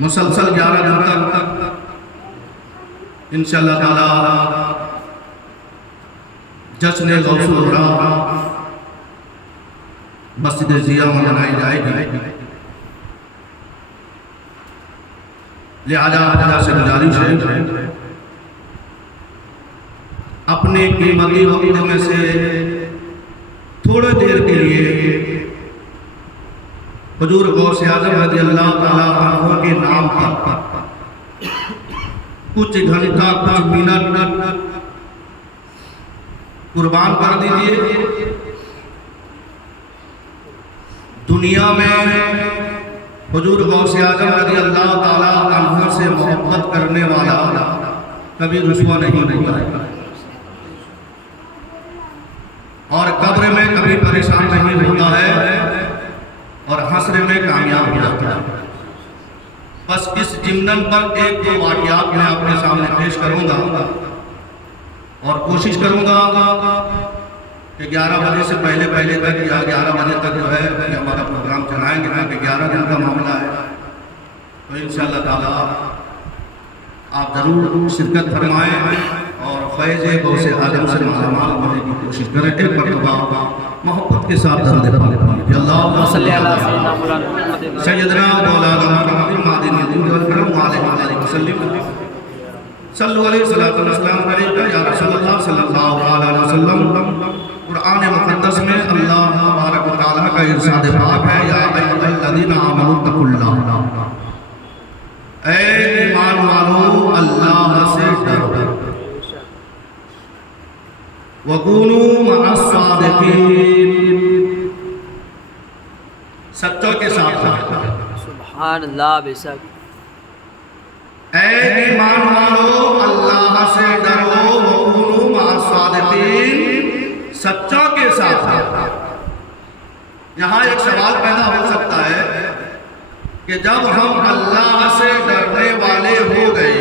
मुसलसल 11 दिन तक इंशाअल्लाह ताला जश्न गौसुल हुरा मस्जिद ज़िया में मनाई जाएगी। लिहाजा खुदा से गुजारिश है अपने कीमती वक्त में से थोड़ी देर के लिए हुजूर गौसे आज़म रज़ियल्लाहु ताला अन्हु के नाम पर कुछ घंटा कुछ मिनट कुर्बान कर दीजिए। दुनिया में हुजूर गौसे आज़म रज़ियल्लाहु ताला अन्हु से मोहब्बत करने वाला कभी रुसवा नहीं होता है और कब्र में कभी परेशान नहीं होता है और हश्र में कामयाब हो जाता है। बस इस जिम्नन पर एक दो वाक़यात मैं आपके सामने पेश करूंगा और कोशिश करूंगा कि 11 बजे से पहले तक या 11 बजे तक जो है हमारा प्रोग्राम चलाएंगे, क्योंकि 11 दिन का मामला है। तो इंशाअल्लाह ताला आप ज़रूर शिरकत फरमाएं और फैज़ गौसे आज़म से मालामाल होने की कोशिश करें। एक मरतबा मोहब्बत के साथ दर्द पढ़ें। अल्लाहुम्मा सल्ली अला सय्यदना मौलाना मुहम्मद मादिन वल करम अलैहि वसल्लम सल्लल्लाहु अलैहि वसल्लम अलैका या रसूलल्लाह सल्लल्लाहु अलैहि वसल्लम। कुरान मुक़द्दस में अल्लाह तबारक व तआला का इरशाद पाक है, या अय्युहल्लज़ीना आमनू तक़ुल्लाह, ऐ ईमान वालों अल्लाह से डरो, वकूनू मअस-सादिक़ीन, सच्चों के साथ रहो। सुभान अल्लाह। बेशक ऐ ईमान वालों अल्लाह से डरो, वकूनू मअस-सादिक़ीन, सच्चों के साथ रहो। यहाँ एक सवाल पैदा हो सकता है कि जब हम अल्लाह से डरने वाले हो गए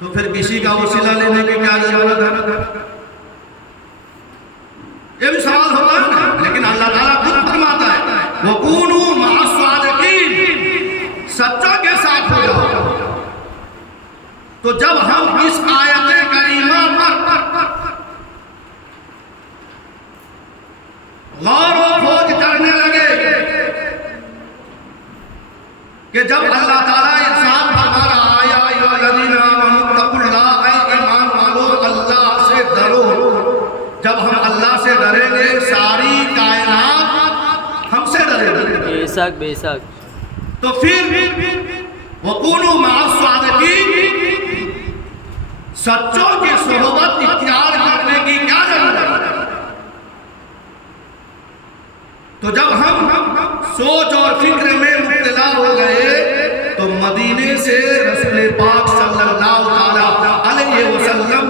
तो फिर किसी का वसीला लेने की क्या जरूरत है? ये भी सवाल होता है ना। लेकिन अल्लाह ताला खुद फरमाता है वकूनू मअस-सादिक़ीन, सच्चों के साथ हो जाओ। तो जब हम इस आयत करीमा पर गौर व खोज करने लगे कि जब अल्लाह ताला इरशाद फरमा रहा है, या अय्युहल्लज़ीना आमनू तक़ुल्लाह, ऐ ईमान वालों अल्लाह से डरो, जब हम अल्लाह से डरेंगे सारी कायनात हमसे डरेगी। बेशक बेशक। तो फिर वकूनू मअस-सादिक़ीन, सच्चों की सोहबत इख्तियार करने की क्या जरूरत है? तो जब हम सोच और फिक्र में मुब्तला हो गए तो मदीने से रसूल पाक सल्लल्लाहु अलैहि वसल्लम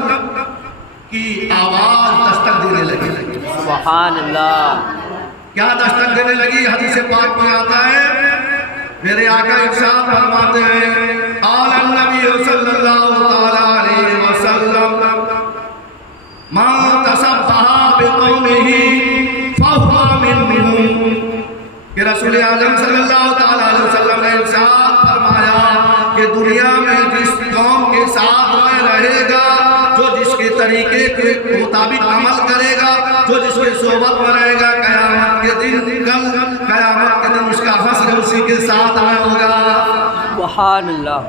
की आवाज दस्तक देने लगी। सुभान अल्लाह। क्या दस्तक देने लगी? हदीस पाक में आता है, मेरे आका इरशाद फरमाते हैं, आला नबी सल्लल्लाहु अलैहि वसल्लम मा तसब्बहा बिक़ौमिही फहुवा मिनहुम, कि रसूल आज़म सल्लल्लाहु अलैहि वसल्लम ने इरशाद फरमाया कि दुनिया में जिस कौम के साथ में रहेगा, जो जिसके तरीके के मुताबिक अमल करेगा, जो जिसके सोबत में रहेगा, क़यामत के दिन उसका हश्र उसी के साथ में होगा। सुभान अल्लाह।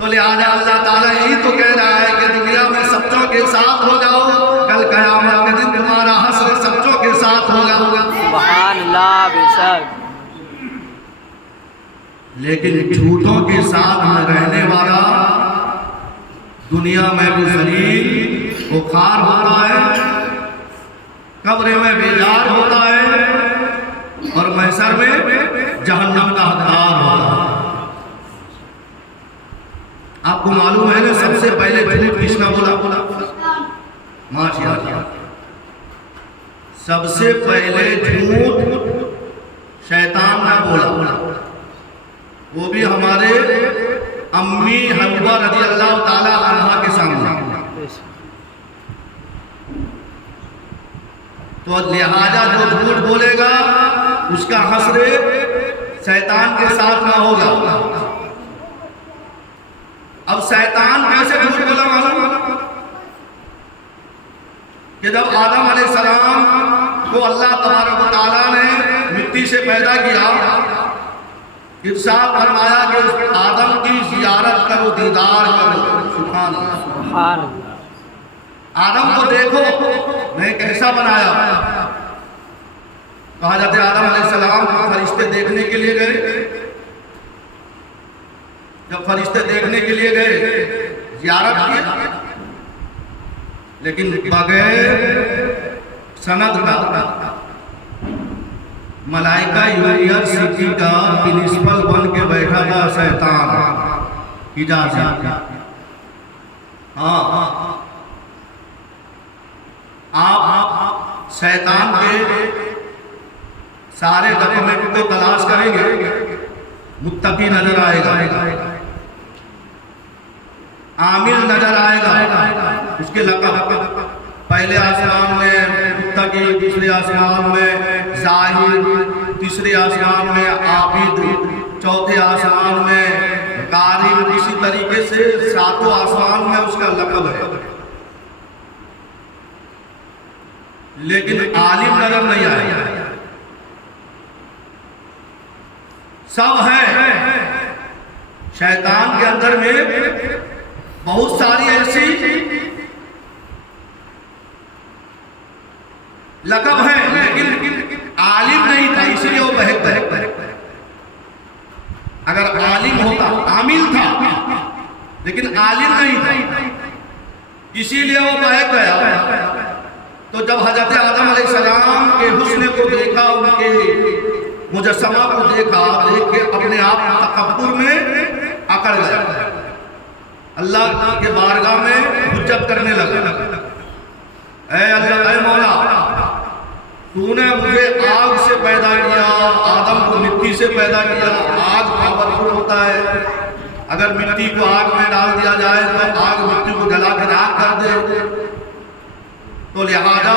तो लिहाजा अल्लाह ताला यही तो कह रहा है कि दुनिया में सच्चों के साथ हो जाओ, कल क़यामत के दिन तुम्हारा हश्र सच्चों के साथ होगा। सुभान अल्लाह। बेशक। लेकिन झूठों के साथ में रहने वाला दुनिया में भी जलील बुखार होता है, कब्र में बेजार होता है और महशर में जहन्नम का हकदार होता है। आपको मालूम है ना, सबसे पहले झूठ किसने बोला? माशाअल्लाह। सबसे पहले झूठ शैतान ने बोला, वो भी हमारे अम्मी हबीबा रज़ियल्लाहु ताला अन्हा के सामने। तो लिहाजा जो झूठ बोलेगा उसका हश्र शैतान के साथ ना होगा। अब शैतान कैसे झूठ बोला मालूम? कि जब आदम अलैहिस्सलाम को अल्लाह तबारक व तआला ने मिट्टी से पैदा किया, इरशाद फरमाया कि उस आदम की जियारत करो, दीदार करो। सुभान अल्लाह। सुभान अल्लाह। आदम को देखो मैं कैसा बनाया। तो हज़रत आदम अलैहिस्सलाम को फरिश्ते देखने के लिए गए। जब फरिश्ते देखने के लिए गए, जियारत किया, लेकिन बगैर सनद का मलाइका यूनिवर्सिटी का प्रिंसिपल बन के बैठा था शैतान इजाज़त। हाँ, आप शैतान के सारे डॉक्यूमेंट को तलाश करेंगे, मुत्तकी नजर आएगा, आमिल नजर आएगा, उसके लक़ब पहले आसमान में मुत्तकी, दूसरे आसमान में ज़ाहिद, तीसरे आसमान में आबिद, चौथे आसमान में कारी। इसी तरीके से सातों आसमान में उसका लक़ब है, लेकिन आलिम नजर नहीं आया। सब है शैतान के अंदर में बहुत सारी ऐसी लक़ब है, लेकिन आलिम नहीं था, इसलिए वो बहक है। अगर आलिम होता, आमिल था, लेकिन आलिम नहीं था, इसीलिए वो बहक गया। तो जब हज़रत आदम अलैहिस्सलाम के हुस्न को देखा, उनके मुजस्समा को देखा, देख के अपने आप तकब्बुर में अकड़ गया, अल्लाह के बारगाह में हुज्जत करने लगा। ऐ अल्लाह, ऐ मौला, तूने मुझे आग से पैदा किया, आदम को मिट्टी से पैदा किया। आग पावरफुल होता है, अगर मिट्टी को आग में डाल दिया जाए तो आग मिट्टी को जला के राख कर दे। तो लिहाजा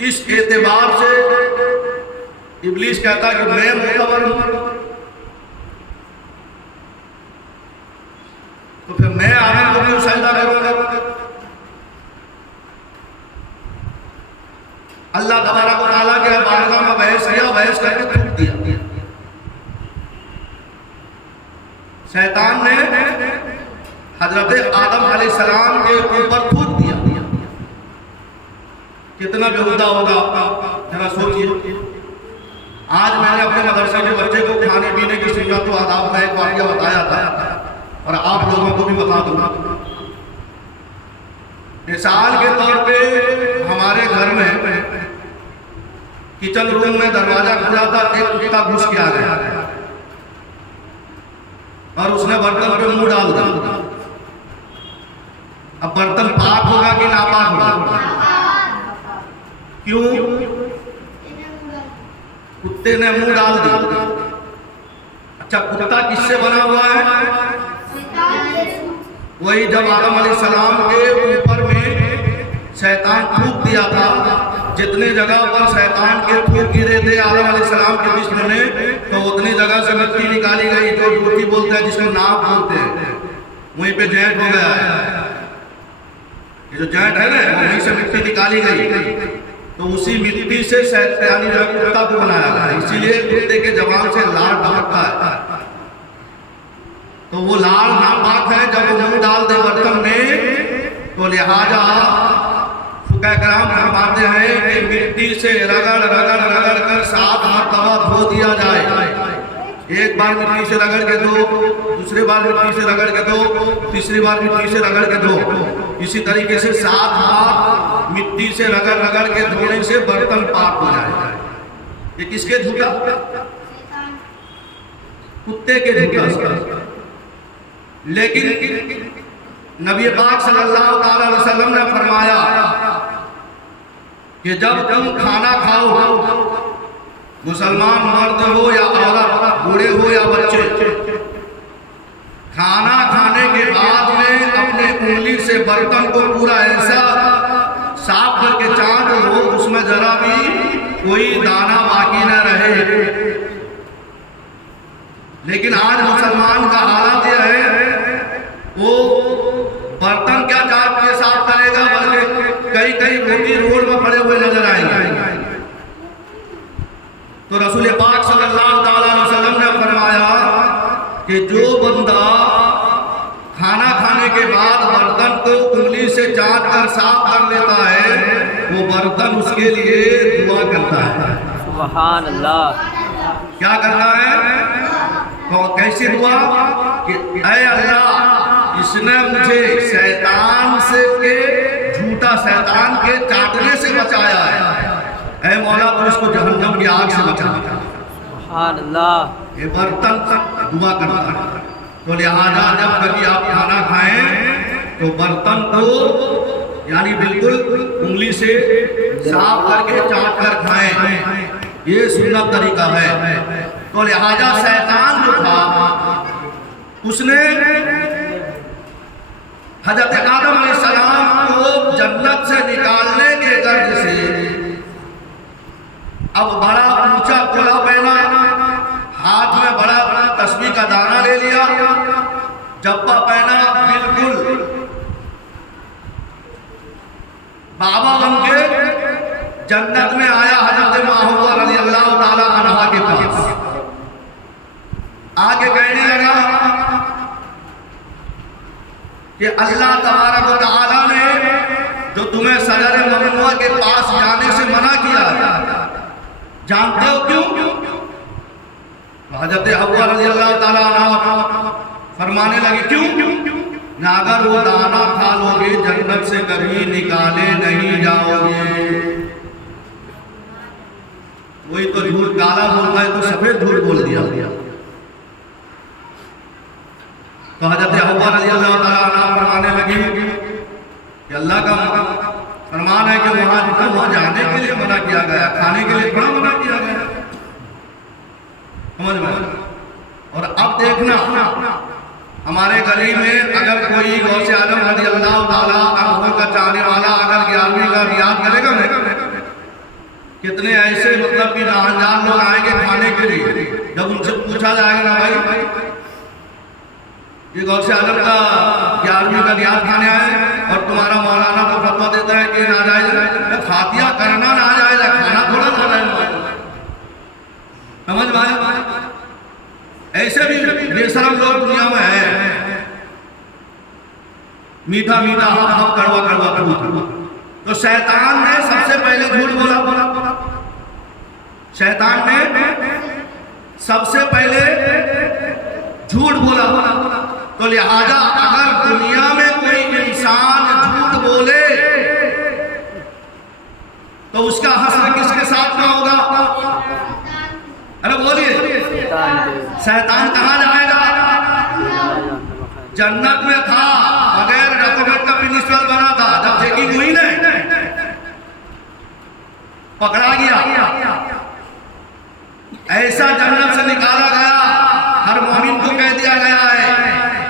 इस एतबार से इब्लीस कहता कि मैं मुतबर हूं, तो फिर मैं आदम को क्यों सजदा करूंगा? अल्लाह तबारक व तआला के बारगाह में बहस किया, बहस करके थूक दिया। शैतान ने हजरत आदम अलैहिस्सलाम के ऊपर थूक दिया। कितना बेहुदा होगा, जरा सोचिए। आज मैंने अपने मदरसे के बच्चे को खाने पीने की सुन्नत व आदाब में एक वाक़या बताया था, और आप लोगों को भी बता दूंगा। मिसाल के तौर पे हमारे घर में किचन रूम में दरवाजा खुला था, एक कुत्ता घुस के आ गया और उसने बर्तन पे मुंह डाल दिया। अब बर्तन पाक होगा कि नापाक होगा? क्यों? कुत्ते ने मुंह डाल दिया। अच्छा, कुत्ता किससे बना हुआ है? वही जब आदम अलैहिस्सलाम के ऊपर में शैतान थूक दिया था, जितने जगह पर शैतान के थूक गिरे थे आदम अलैहिस्सलाम के जिस्म में, तो उतनी जगह से मिट्टी निकाली गई, जो रोटी बोलते हैं, जिसको नाक बोलते हैं, वहीं पे जैंट हो गया है। ये जो जैंट है ना, वहीं से मिट्टी निकाली गई, तो उसी मिट्टी से शैतानी कुत्ता को बनाया गया। इसीलिए कुत्ते के जबान से लार टपकता है, तो वो लाल नापाक है। जब वो मुंह डाल दे बर्तन में, तो लिहाजा फुक़हा फरमाते हैं कि मिट्टी से रगड़ रगड़ रगड़ कर 7 मरतबा धो दिया जाए। एक बार मिट्टी से रगड़ के दो, दूसरी बार मिट्टी से रगड़ के दो, तीसरी बार मिट्टी से रगड़ के दो। इसी तरीके से 7 बार मिट्टी से रगड़ रगड़ के धोने से बर्तन पाक हो जाए। ये किसके झूठा? कुत्ते के झूठा। लेकिन नबी पाक सल्लल्लाहु अलैहि वसल्लम ने फरमाया कि जब तुम खाना खाओ, मुसलमान मर्द हो या औरत, बूढ़े हो या बच्चे, खाना खाने के बाद में अपने उंगली से बर्तन को पूरा ऐसा साफ करके चाट लो, उसमें जरा भी कोई दाना बाकी न रहे। लेकिन आज मुसलमान का हालत यह है, वो बर्तन क्या चाप के साफ करेगा, बल्कि कई कई रोटी रोड में पड़े हुए नजर आएंगे। तो रसूल पाक सल्लल्लाहु अलैहि वसल्लम ने फरमाया कि जो बंदा खाना खाने के बाद बर्तन को उंगली से चाट कर साफ कर लेता है, वो बर्तन उसके लिए दुआ करता है। सुभान अल्लाह। क्या करता है? तो कैसी दुआ कि ऐ अल्लाह, इसने मुझे शैतान से के झूठा शैतान के चाटने से बचाया है, ऐ मौला तो इसको जहन्नम की आग से बचा। सुभान अल्लाह। ये बर्तन तक दुआ करता है। तो लिहाजा जब कभी आप खाना खाएं तो बर्तन को यानी बिल्कुल उंगली से साफ करके चाट कर खाएं, ये सुन्नत तरीका है। तो लिहाजा शैतान जो था उसने हजरत आदम अलैहिस्सलाम को जन्नत से निकालने के गर्ज से अब बड़ा ऊंचा कुला पहना, हाथ में बड़ा तस्बीह का दाना ले लिया, जब्बा पहना, बिल्कुल बाबा बन के जन्नत में आया हजरत माहौवा रज़ियल्लाहु ताला अन्हा के पास। आगे कहने लगा कि अल्लाह तबारक व तआला ने जो तुम्हें शजर ममनुआ के पास जाने से मना किया, जानते हो क्यों? हजरत हव्वा रज़ियल्लाहु ताला अन्हा फरमाने लगी क्यों? ना अगर वो दाना खा लोगे जन्नत से कभी निकाले नहीं जाओगे। वही तो झूठ काला बोलता है तो सफेद झूठ बोल दिया। तो हजरत हव्वा रज़ियल्लाहु ताला अन्हा फरमाने लगी कि अल्लाह का फरमान है कि वहां जाने के लिए मना किया गया, खाने के लिए थोड़ा मना किया गया। समझ में? और अब देखना, हमारे गली में अगर कोई गौसे आलम रज़ियल्लाहु ताला अन्हु का चाहने वाला अगर 11वीं का रियाज करेगा ना, कितने ऐसे मतलब कि नाअंजान लोग आएंगे खाने के लिए। जब उनसे पूछा जाएगा ना भाई ये गौसे आलम का 11वीं का रियाज खाने आए और तुम्हारा मौलाना तो फतवा देता है कि नाजायज, फातिया करना नाजायज, खाना थोड़ा नाजायज। समझ में आया? ऐसे भी बेशरम लोग दुनिया में है, मीठा मीठा हम कड़वा कड़वा कड़वा। तो शैतान ने सबसे पहले झूठ बोला, शैतान ने सबसे पहले झूठ बोला। तो लिहाजा अगर दुनिया में कोई इंसान झूठ बोले तो उसका हश्र किसके साथ में होगा? अरे बोलिए, शैतान कहाँ जाएगा? जन्नत में था, बगैर डॉक्यूमेंट का प्रिंसिपल बना था। जब चेकिंग हुई ना, पकड़ा गया, ऐसा जन्नत से निकाला गया। हर मोमिन को कह दिया गया है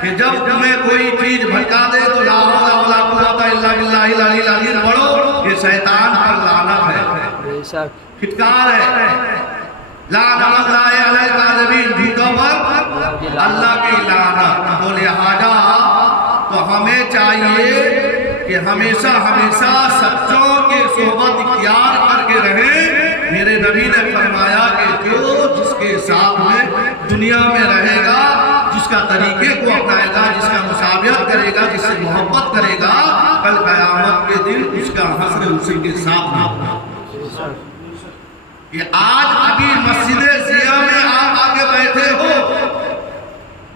कि जब तुम्हें कोई चीज भटका दे तो ला हौला वला कुव्वता इल्ला बिल्लाहिल अलील अज़ीम पढ़ो, ये शैतान पर लानत है, फिटकार है। झूठों पर अल्लाह की लानत। तो लिहाजा तो हमें चाहिए कि हमेशा हमेशा सच्चों के सोबत इख्तियार करके रहें। मेरे नबी ने फरमाया कि जो जिसके साथ में दुनिया में रहेगा, जिसका तरीके को अपनाएगा, जिसका मुसाबियत करेगा, जिससे मोहब्बत करेगा, कल क़यामत के दिन उसका हश्र उसी के साथ होगा। ये आज अभी मस्जिद ज़िया में आप आके बैठे हो,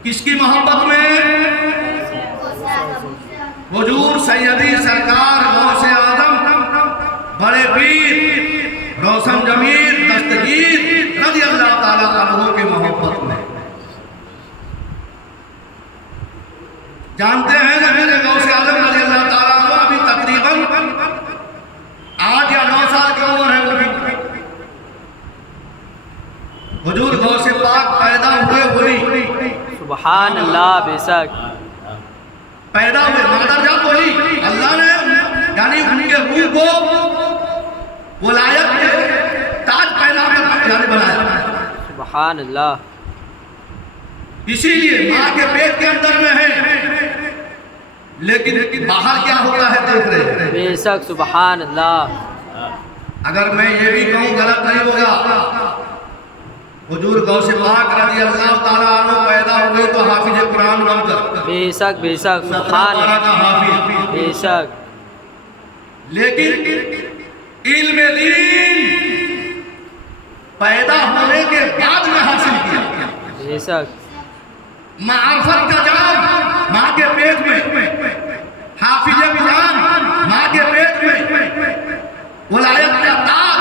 किसकी मोहब्बत में? हुजूर सैयदी सरकार गौसे आज़म बड़े पीर रोशन जमीर दस्तगीर रज़ियल्लाहु ताला अन्हु की मोहब्बत में। जानते हैं ना मेरे गौसे आज़म रज़ियल्लाहु ताला अन्हु अभी तकरीबन 8 या 9 साल की उम्र है उनकी। हुजूर गौसे पाक पैदा हुए सुभान अल्लाह। बेशक पैदा हुए मादर जात बोली, अल्लाह ने यानी उनके रूह को वलायत जाने बनाया। सुभान अल्लाह। इसीलिए माँ के पेट के अंदर में है, लेकिन बाहर क्या होता है देख रहे हैं। बेशक सुभान अल्लाह। अगर मैं ये भी कहूँ गलत नहीं होगा, हुजूर गौसे पाक रज़ी अल्लाह ताला अन्हु पैदा हुए तो हाफिज कुरान बनकर, बेशक बेशक 17 सुभान पारा का हाफिज, बेशक लेकिन इल्म दीन पैदा होने के बाद में हासिल किया। बेशक मार्फत का जाम माँ के पेट में, हाफिज कुरान माँ के पेट में, वलायत का ताज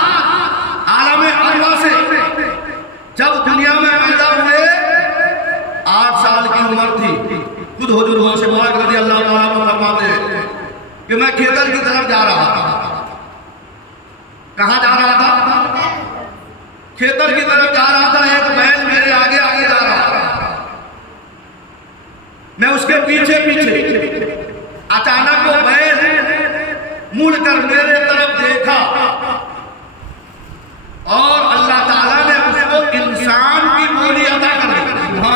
आलम अरवा से जब दुनिया में पैदा हुए 8 साल की उम्र थी। खुद हुजूर गौसे पाक रज़ी अल्लाह ताला अन्हु फरमाते हैं कि मैं खेतर की तरफ जा रहा था। कहाँ जा रहा था? खेतर की तरफ जा रहा था। एक बैल मेरे आगे आगे जा रहा था, मैं उसके पीछे पीछे। अचानक वो बैल मुड़कर मेरे तरफ देखा और अल्लाह ताला ने उसको इंसान की बोली अदा कर दी।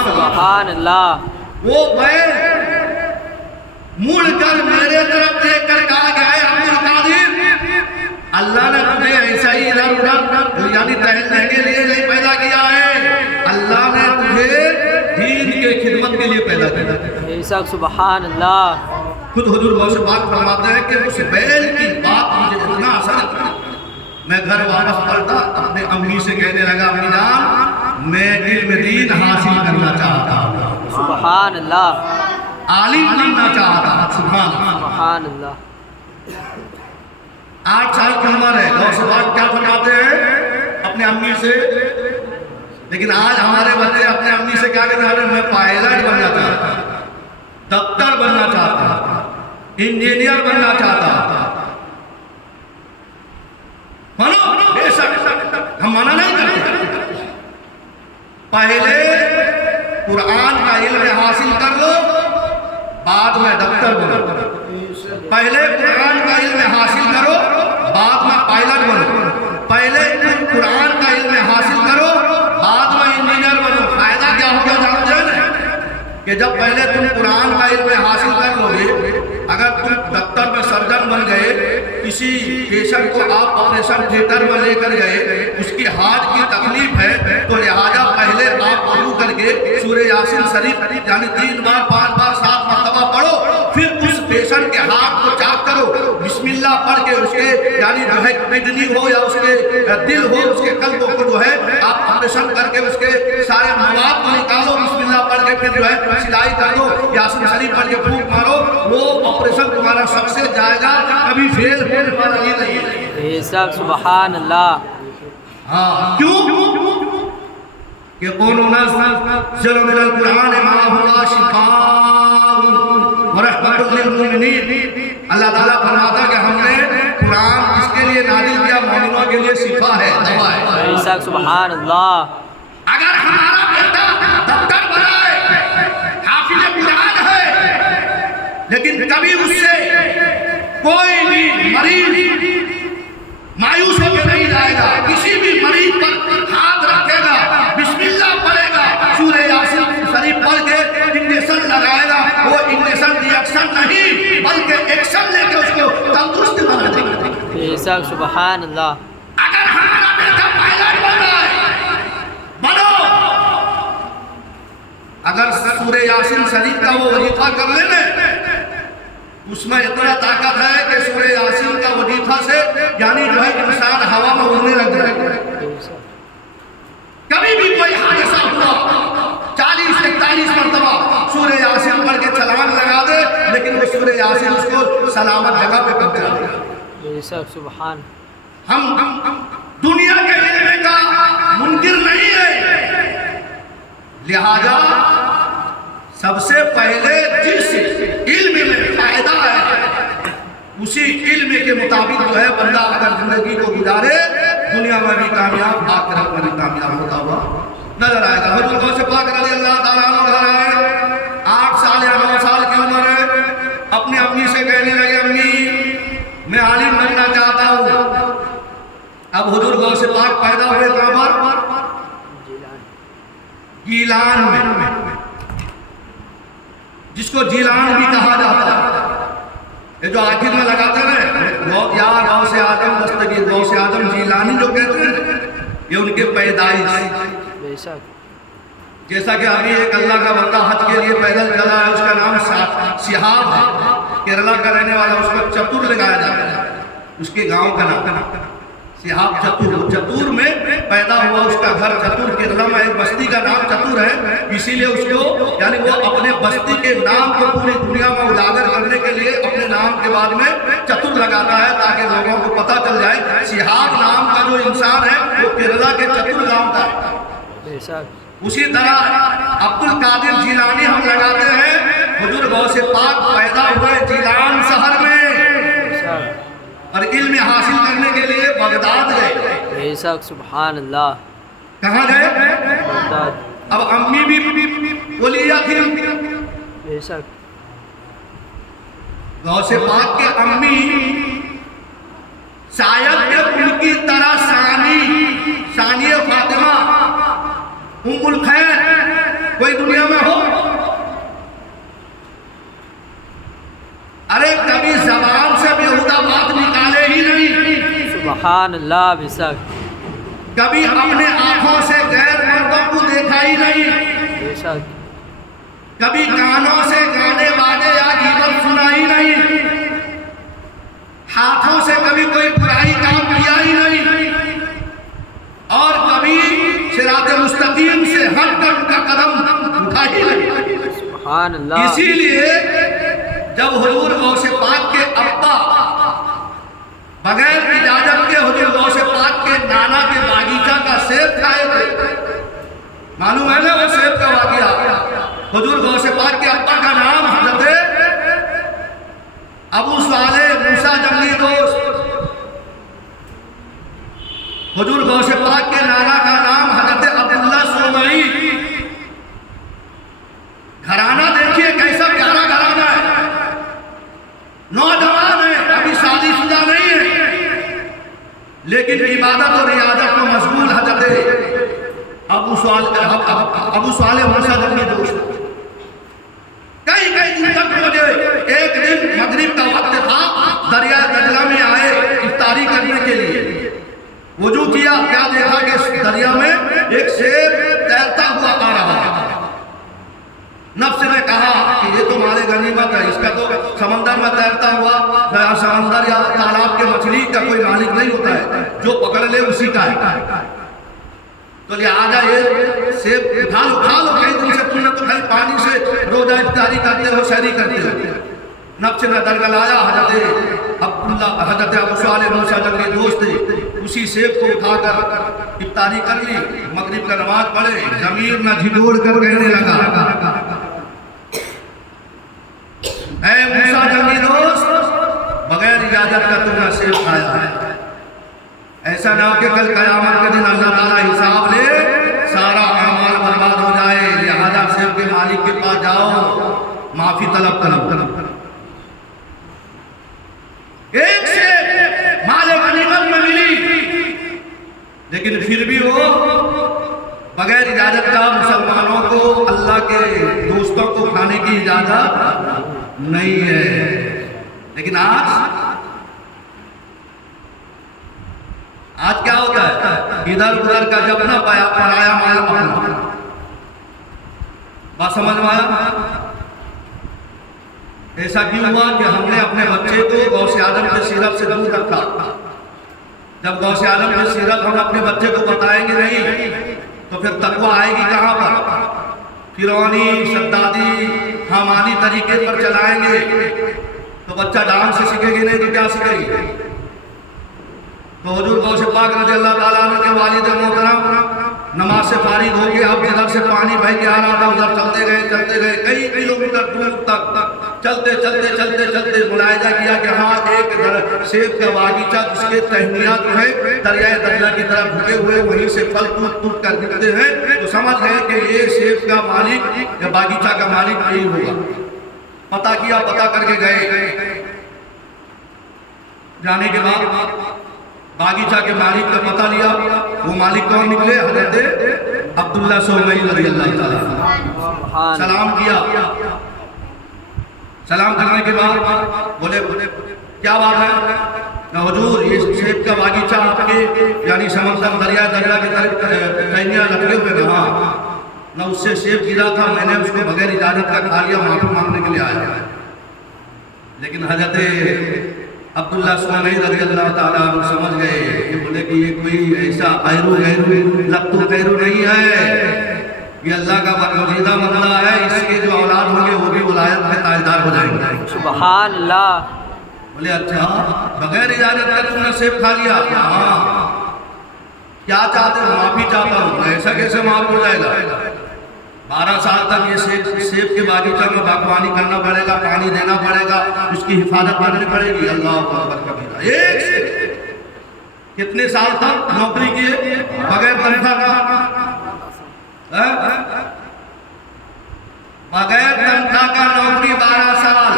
सुभान अल्लाह। वो बैल मुड़कर मेरे तरफ देखकर कहा गया है, अब्दुल कादिर, अल्लाह ने तुझे ऐसा ही इधर उधर यानी टहलने के लिए नहीं पैदा किया है, अल्लाह ने तुझे दीन के खिदमत के लिए पैदा किया। बेशक सुभान अल्लाह। खुद हुजूर गौसे पाक फरमाते हैं कि उस बैल की बात मुझे इतना असर किया, मैं घर वापस पलटा, अपने अम्मी से कहने लगा, अम्मी जान मैं इल्म दीन हासिल करना चाहता हूँ, सुभान अल्लाह। आलिम बनना चाहता हूँ। सुभान अल्लाह। 8 साल की उम्र है। गौसे पाक क्या फरमाते हैं अपने अम्मी से, लेकिन आज हमारे बच्चे अपने अम्मी से क्या कहते हैं, मैं पायलट बनना चाहता हूँ, डॉक्टर बनना चाहता हूँ, इंजीनियर बनना चाहता हूँ। मानो बेशक हम मना नहीं करते, पहले कुरान का इल्म हासिल कर लो, बाद में डॉक्टर बनो। पहले कुरान का इल्म हासिल करो, बाद में पायलट बनो। पहले कुरान का इल्म हासिल करो, बाद में इंजीनियर बनो। फायदा क्या होगा जानते हैं ना, कि जब पहले तुम कुरान का इल्म हासिल कर लोगे, अगर तुम डॉक्टर में सर्जन बन गए, किसी पेशेंट को आप ऑपरेशन थिएटर में लेकर गए, उसकी हार्ट की तकलीफ है, तो लिहाजा पहले आप वज़ू करके सूरह यासीन शरीफ यानी 3 बार 5 बार 7 मरतबा पढ़ो, फिर उस पेशेंट के हाथ को चाक करो, बिस्मिल्लाह पढ़ के उसके यानी जो है किडनी हो या उसके दिल हो, उसके कल्ब को जो है आप ऑपरेशन करके उसके सारे मवाद को निकालो, बिस्मिल्लाह पढ़ के फिर जो है सिलाई कर दो, यासीन शरीफ पढ़ के फूंक मारो, वो ऑपरेशन तुम्हारा सक्सेस जाएगा, कभी फेल होने वाला ही नहीं है। बेशक सुभान अल्लाह। हाँ, क्यों कि उन्होंने चलो मेरा कुरान मा हुआ शिफाउ व रहमतुल लिल मुमिनीन। अल्लाह ताला फरमाता है कि हमने कुरान इसके लिए नाज़िल किया, मोमिनों के लिए शिफा है, दवा है। बेशक सुभान अल्लाह। अगर हमारा बेटा डॉक्टर बना है, हाफिज कुरान है, लेकिन कभी उससे कोई भी मरीज मायूस होकर नहीं जाएगा, किसी भी मरीज पर हाथ रखेगा, बिस्मिल्लाह पढ़ेगा, सूरह यासीन शरीफ पढ़ के इंजेक्शन लगाएगा, वो इंजेक्शन रिएक्शन नहीं बल्कि एक्शन लेके उसको तंदुरुस्त बना देगा। बेशक सुभान अल्लाह। अगर हमारा बेटा पायलट बन रहा है, बनो। अगर सूरह यासीन शरीफ का वो वजीफा कर लेने, उसमें इतना ताकत है कि सूरह यासीन का वजीफा से यानी जो है इंसान हवा में उड़ने लग जाए। कभी भी कोई हादसा हुआ 40-41 मरतबा सूरह यासीन पढ़ के छलांग लगा दे, लेकिन वो सूरह यासीन उसको सलामत जगह पे पहुंचा देगा। बेशक सुभान। हम दुनिया के इल्म का मुनकिर नहीं है, लिहाजा सबसे पहले जिस इल्म में फायदा है उसी इल्म के मुताबिक जो है बंदा अगर जिंदगी को गुजारे, दुनिया में भी कामयाब, आखिरत में भी कामयाब होता हुआ नजर आएगा। हुजूर गौसे पाक रज़ी अल्लाह ताला अन्हु घर आए, 8 साल या 9 साल की उम्र है, अपनी अम्मी से कहने लगे, अम्मी मैं आलिम बनना चाहता हूँ। अब हुजूर गौसे पाक पैदा हुए कहाँ पर? गीलान में, जिसको जीलान भी कहा जाता है, ये जो आखिर में लगाते हैं या गौ से आदम दस्तगीर गौ से आदम जीलानी जो कहते हैं, ये उनके पैदाइश। बेशक जैसा कि अभी एक अल्लाह का बंदा हज के लिए पैदल चला है, उसका नाम सिहाब है, केरला का रहने वाला, उसको चतुर लगाया जाता है, उसके गांव का नाम सिहाब चतुर। चतुर में पैदा हुआ, उसका घर चतुर, केरला में एक बस्ती का नाम चतुर है, इसीलिए उसको यानी वो अपने बस्ती के नाम को पूरी दुनिया में उजागर करने के लिए अपने नाम के बाद में चतुर लगाता है, ताकि लोगों को पता चल जाए सिहाब नाम का जो इंसान है वो केरला के चतुर गांव का है। बेशक उसी तरह अब्दुल कादिर जिलानी हम लगाते हैं, हुजूर गौ से पाक पैदा हुए जिलान शहर में और इल्म हासिल करने के लिए बगदाद गए। बेशक सुभान अल्लाह। कहाँ गए? बगदाद। अब अम्मी भी बोलिया थी, बेशक गौ से पाक के अम्मी शायद के उनकी तरह सानिया फातिमा उम्मुल खैर कोई दुनिया में हो। अरे कभी जबान से बेहुदा बात निकाले ही नहीं, सुभान अल्लाह। बेशक कभी अपने आंखों से गैर मर्दों को देखा ही नहीं, बेशक कभी कानों से गाने बाजे या गीबत सुना ही नहीं, हाथों से कभी कोई बुराई काम किया ही नहीं, और कभी सिरात मुस्तकीम से हटकर उनका कदम उठा ही नहीं। सुभान अल्लाह। इसीलिए जब हुजूर गौसे पाक के अब्बा बगैर इजाजत के हुजूर गौसे पाक के नाना के बागीचा का सेब खाए थे, मालूम है ना वो सेब का वाकया, हुजूर गौसे पाक के अब्बा का नाम हजरत अबू साले मूसा जंगली दोस्त, हुजूर गौसे पाक के नाना का नाम हजरत अब्दुल्ला सोमई। घराना देखिए कैसा प्यारा घराना है, नौजवान है, अभी शादीशुदा नहीं है, लेकिन इबादत और रियादत में मशगूल हजरत अबू साले मूसा जंगली दोस्त। कई दिन तक मुझे एक दिन मगरिब का वक्त था, दरिया दजला में आए इफ्तारी करने के लिए, वुजू किया, क्या देखा कि दरिया में एक शेर तैरता हुआ आ रहा है। नफ्स ने कहा कि ये तो मारे गनीमत है, इसका तो समंदर में तैरता हुआ, समंदर या तालाब के मछली का कोई मालिक नहीं होता है, जो पकड़ ले उसी का है, तो लिहाजा ये सेब उठा लो कई दिन से तुमने तो खाली पानी से रोजा इफ्तारी करते हो, शहरी करते हो। नफ्स ने दरगलाया, हजरत अबू साले मूसा जंगली दोस्त उसी सेब को उठाकर इफ्तारी कर ली, मगरिब का नमाज पढ़े, जमीन में झिझोड़ कर कहने लगा, ऐ मूसा जंगली दोस्त, बगैर इजाजत का तुमने सेब खाया है, ऐसा ना हो कि कल कयामत के दिन अल्लाह ताला हिसाब ले, सारा अमाल बर्बाद हो जाए, लिहाजा सेब के मालिक के पास जाओ, माफी तलब। एक से माले गनीमत में मिली, लेकिन फिर भी वो बगैर इजाजत का मुसलमानों को, अल्लाह के दोस्तों को खाने की इजाजत नहीं है। लेकिन आज क्या होता है, इधर उधर का जब ना पराया माल अपना, बात समझ में आया? ऐसा क्यों हुआ कि हमने अपने बच्चे को गौसे आदम के सीरत से दूर रखा। जब गौसे आदम की सीरत हम अपने बच्चे को बताएंगे नहीं, तो फिर तकवा आएगी कहाँ पर? फिरौनी सद्दादी हमानी तरीके पर चलाएंगे तो बच्चा डांस से सीखेगी नहीं तो क्या सीखेगी? तो हुजूर गौसे पाक रज़ियल्लाहु ताला अन्हु के वालिद मोहतरम नमाज से फारिग हो गए, अब इधर से पानी बह के आ रहा था, उधर चलते गए कई किलोमीटर दूर तक, चलते मुलायजा किया कि हाँ एक सेब का बागीचा जिसके टहनियाँ जो है दरियाए दजला की तरफ झुके हुए, वहीं से फल टूट कर गिरते हैं, तो समझ गए कि ये सेब का मालिक या बागीचा का मालिक यही होगा। पता किया, पता करके गए, जाने के बाद बागीचा के मालिक का पता लिया, वो मालिक कौन निकले? हजरत अब्दुल्ला सुमई रज़ियल्लाहु ताला सुभान सलाम किया। सलाम करने के बाद बोले क्या बात है ना हुजूर, ये सेब का बागीचा आपके यानी समंदर दरिया के तरफ कन्या लटके हुए हाँ ना, उससे सेब गिरा था, मैंने उसको बगैर इजाजत का खा लिया, माफी मांगने के लिए आया। लेकिन हजरत अब्दुल्ला सुमई रज़ियल्लाहु ताला समझ गए, ये बोले कि ये कोई ऐसा लत्तू खैरू नहीं है, ये अल्लाह का बरगुज़ीदा बंदा है, इसके जो औलाद होंगे वो भी वलायत में ताजदार हो जाएंगे। सुभान अल्लाह। बोले अच्छा, बगैर इजाजत का तुमने सेब खा लिया? हाँ, क्या चाहते हो? माफी चाहता हूँ। ऐसा कैसे माफ हो जाएगा? 12 साल तक ये सेब के बागीचा में बागवानी करना पड़ेगा, पानी देना पड़ेगा, उसकी हिफाजत करनी पड़ेगी। अल्लाह अकबर कबीरा। एक से कितने साल तक नौकरी किए बगैर तनख्वाह का? बगैर तनख्वाह का नौकरी 12 साल।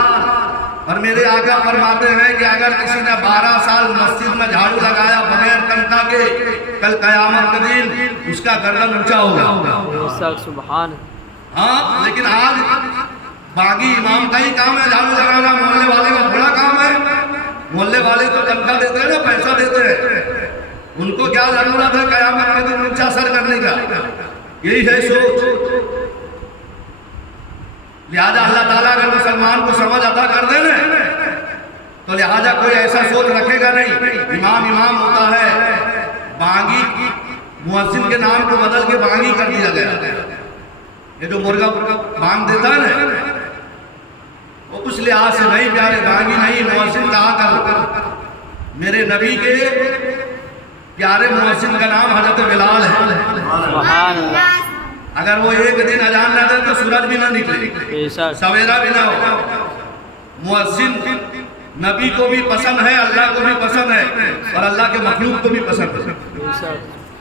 और मेरे आका फरमाते हैं कि अगर किसी ने 12 साल मस्जिद में झाड़ू लगाया बगैर तनख्वाह के, कल कयामत के दिन उसका गर्दन ऊंचा होगा। सुभान। हाँ, लेकिन आज बागी इमाम का ही काम है झाड़ू लगाना, मोहल्ले वाले का थोड़ा काम है। मोहल्ले वाले तो तनख्वाह देते हैं ना, पैसा देते हैं, उनको क्या जरूरत है कयामत के दिन ऊंचा सर करने का? यही है सोच। लिहाजा अल्लाह ताला अगर मुसलमान को समझ अता कर दे ना, तो लिहाजा कोई ऐसा सोच रखेगा नहीं। इमाम होता है, बागी मुअज्जिन के नाम को बदल के बागी कर दिया गया। ये जो मुर्गा बांग देता है ना, वो उस लिहाज से नहीं प्यारे, बागी नहीं, मुअज्जिन कहा कर। मेरे नबी के प्यारे मुअज्जिन का नाम हजरत बिलाल है। अगर वो एक दिन अजान ना दे तो सूरज भी ना निकले, सवेरा भी ना हो। मुअज्जिन नबी को भी पसंद है, अल्लाह को भी पसंद है, और अल्लाह के मखलूक को भी पसंद है।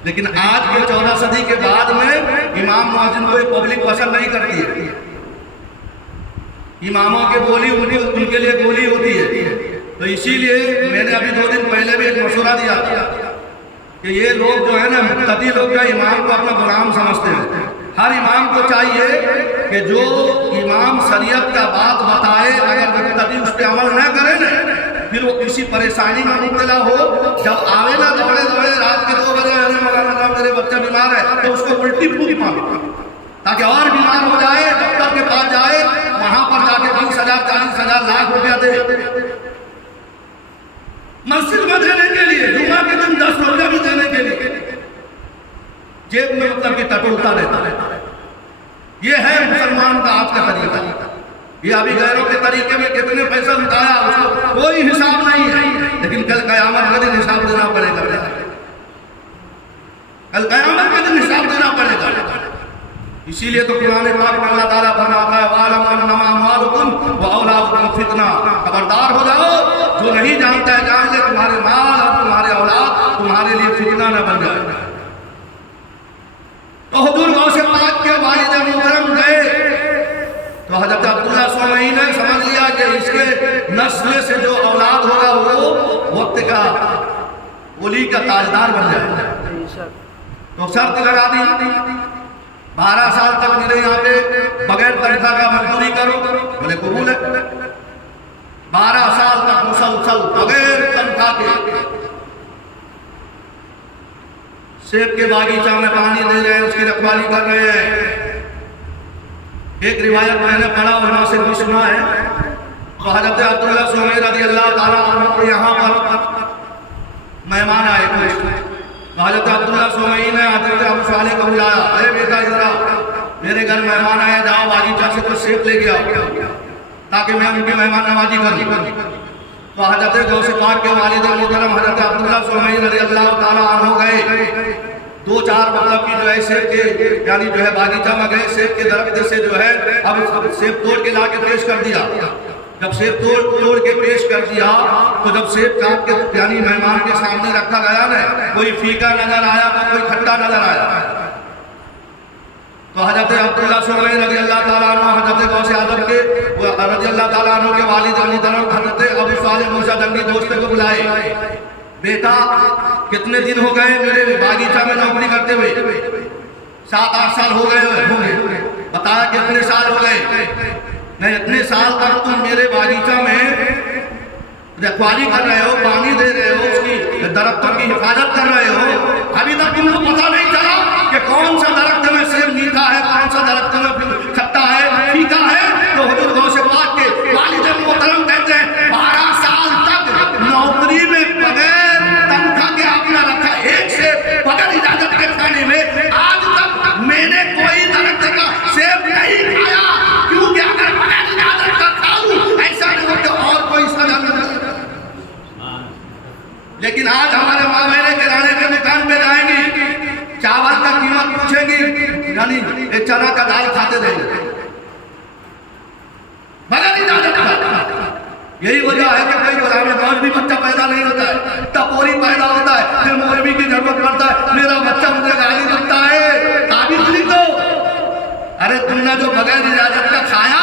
लेकिन आज के 14 सदी के बाद में इमाम मुअज्जिन को पब्लिक पसंद नहीं करती है। इमामों के बोली उनके लिए बोली होती है। तो इसीलिए मैंने अभी 2 दिन पहले भी एक मशवरा दिया कि ये लोग जो है ना, मुक्तदी लोग का इमाम को अपना गुलाम समझते हैं। हर इमाम को चाहिए कि जो इमाम शरीयत का बात बताए, अगर मुक्तदी उस पर अमल न करे ना, फिर वो किसी परेशानी में मुब्तला हो, जब आवे ना दौड़े रात के 2 बजे मेरे बच्चा बीमार है, तो उसको उल्टी फूकी मारे, ताकि और बीमार हो जाए, डॉक्टर के पास जाए, वहां पर जाके 20,000 40,000 लाख रुपया दे मस्जिद में देने के लिए, जुम्मा के दिन 10 रुपया भी देने के लिए जेब में मतलब की टटोलता रहता है। ये है मुसलमान का आज का तरीका। ये अभी गैरों के तरीके में कितने पैसा लुटाया उसको कोई हिसाब नहीं है, लेकिन कल कयामत के दिन हिसाब देना पड़ेगा। कल कयामत के दिन हिसाब देना पड़ेगा। इसीलिए तो कुरान पाक में अल्लाह ताला फरमाता है, फितना, खबरदार हो जाओ, जो नहीं जानता है जान ले, तुम्हारे माल और तुम्हारे औलाद तुम्हारे लिए फितना न बन जाए। तो हुजूर गौसे पाक के वालिद मोहतरम गए, तो हजरत अब्दुल्ला सुमई ने समझ लिया कि इसके नस्ल से जो औलाद होगा वो वक्त का वली का ताजदार बन जाएगा। तो शर्त लगा दी, 12 साल तक मेरे यहाँ पे बगैर तनख्वाह का मजदूरी करो। बोले कबूल है। 12 साल तक मुसलसल बगैर तनख्वाह के सेब के बागीचा में पानी दे रहे हैं, उसकी रखवाली कर रहे हैं। एक रिवायत मैंने पढ़ा और नासिर भी सुना है, तो हजरत अब्दुल्ला सुमई रज़ियल्लाहु ताला अन्हु यहाँ पर मेहमान आए कुछ, तो हजरत अब्दुल्ला सुमई ने हजरत अबू सालेह को बुलाया, अरे बेटा इधर आओ, मेरे घर मेहमान आए, जाओ बागीचा से कुछ सेब लेके आओ ताकि मैं उनकी मेहमान नवाजी करूँ। तो हजरत गौसे पाक के वालिद मोहतरम हजरत अब्दुल्ला सुमई रज़ियल्लाहु ताला अन्हु गए, 2-4 मतलब की जो है सेब के यानी जो है बागीचा में गए, सेब के दरख्त से जो है अब सेब तोड़ के ला के पेश कर दिया। जब सेब तोड़ के पेश कर दिया, तो जब सेब काट के यानी मेहमान के सामने रखा गया ना, कोई फीका नजर आया, कोई खट्टा नजर आया। तो हजरत अब्दुल्ला सुमई रज़ियल्लाहु ताला अन्हु हजरत गौसे आजम के रज़ियल्लाहु ताला अन्हु के वालिद मोहतरम हजरत अबू सालेह मूसा जंगी दोस्त को बुलाए, बेटा कितने दिन हो गए मेरे बागीचा में नौकरी करते हुए, 7-8 साल हो गए होंगे। बताया कि इतने साल हो गए। नहीं, इतने साल तक तुम मेरे बागीचा में रखवाली कर रहे हो, पानी दे रहे हो, उसकी दरख्तों की हिफाजत कर रहे हो, अभी तक तुमको पता नहीं चला कि कौन सा दरख्त में सेब मीठा है, कौन सा दरख्त में खट्टा है, फीका है। तो हुजूर गौसे पाक के वालिद मोहतरम कहते हैं 12 साल तक नौकरी में बगैर तनख्वाह के आपने रखा, एक सेब बगैर इजाजत के खाने में। आज तक मैंने कोई दरख्त का सेब नहीं खाया, क्योंकि अगर बगैर इजाजत का खाऊं ऐसा नहीं होता और कोई सजा नहीं। लेकिन आज हमारे माँ बहने किराने के दुकान पे जाएंगी, चावल का कीमत पूछेंगी, यानी एक चना का दाल खाते रहेंगे बगैर इजाजत का। यही वजह है कि कई गुलाम गौज भी बच्चा पैदा नहीं होता है, टपोरी पैदा होता है, फिर मौलवी की जरूरत पड़ता है, मेरा बच्चा मुझे गाली देता है, ताबीज लिख दो। अरे तुमने जो बगैर इजाजत का खाया,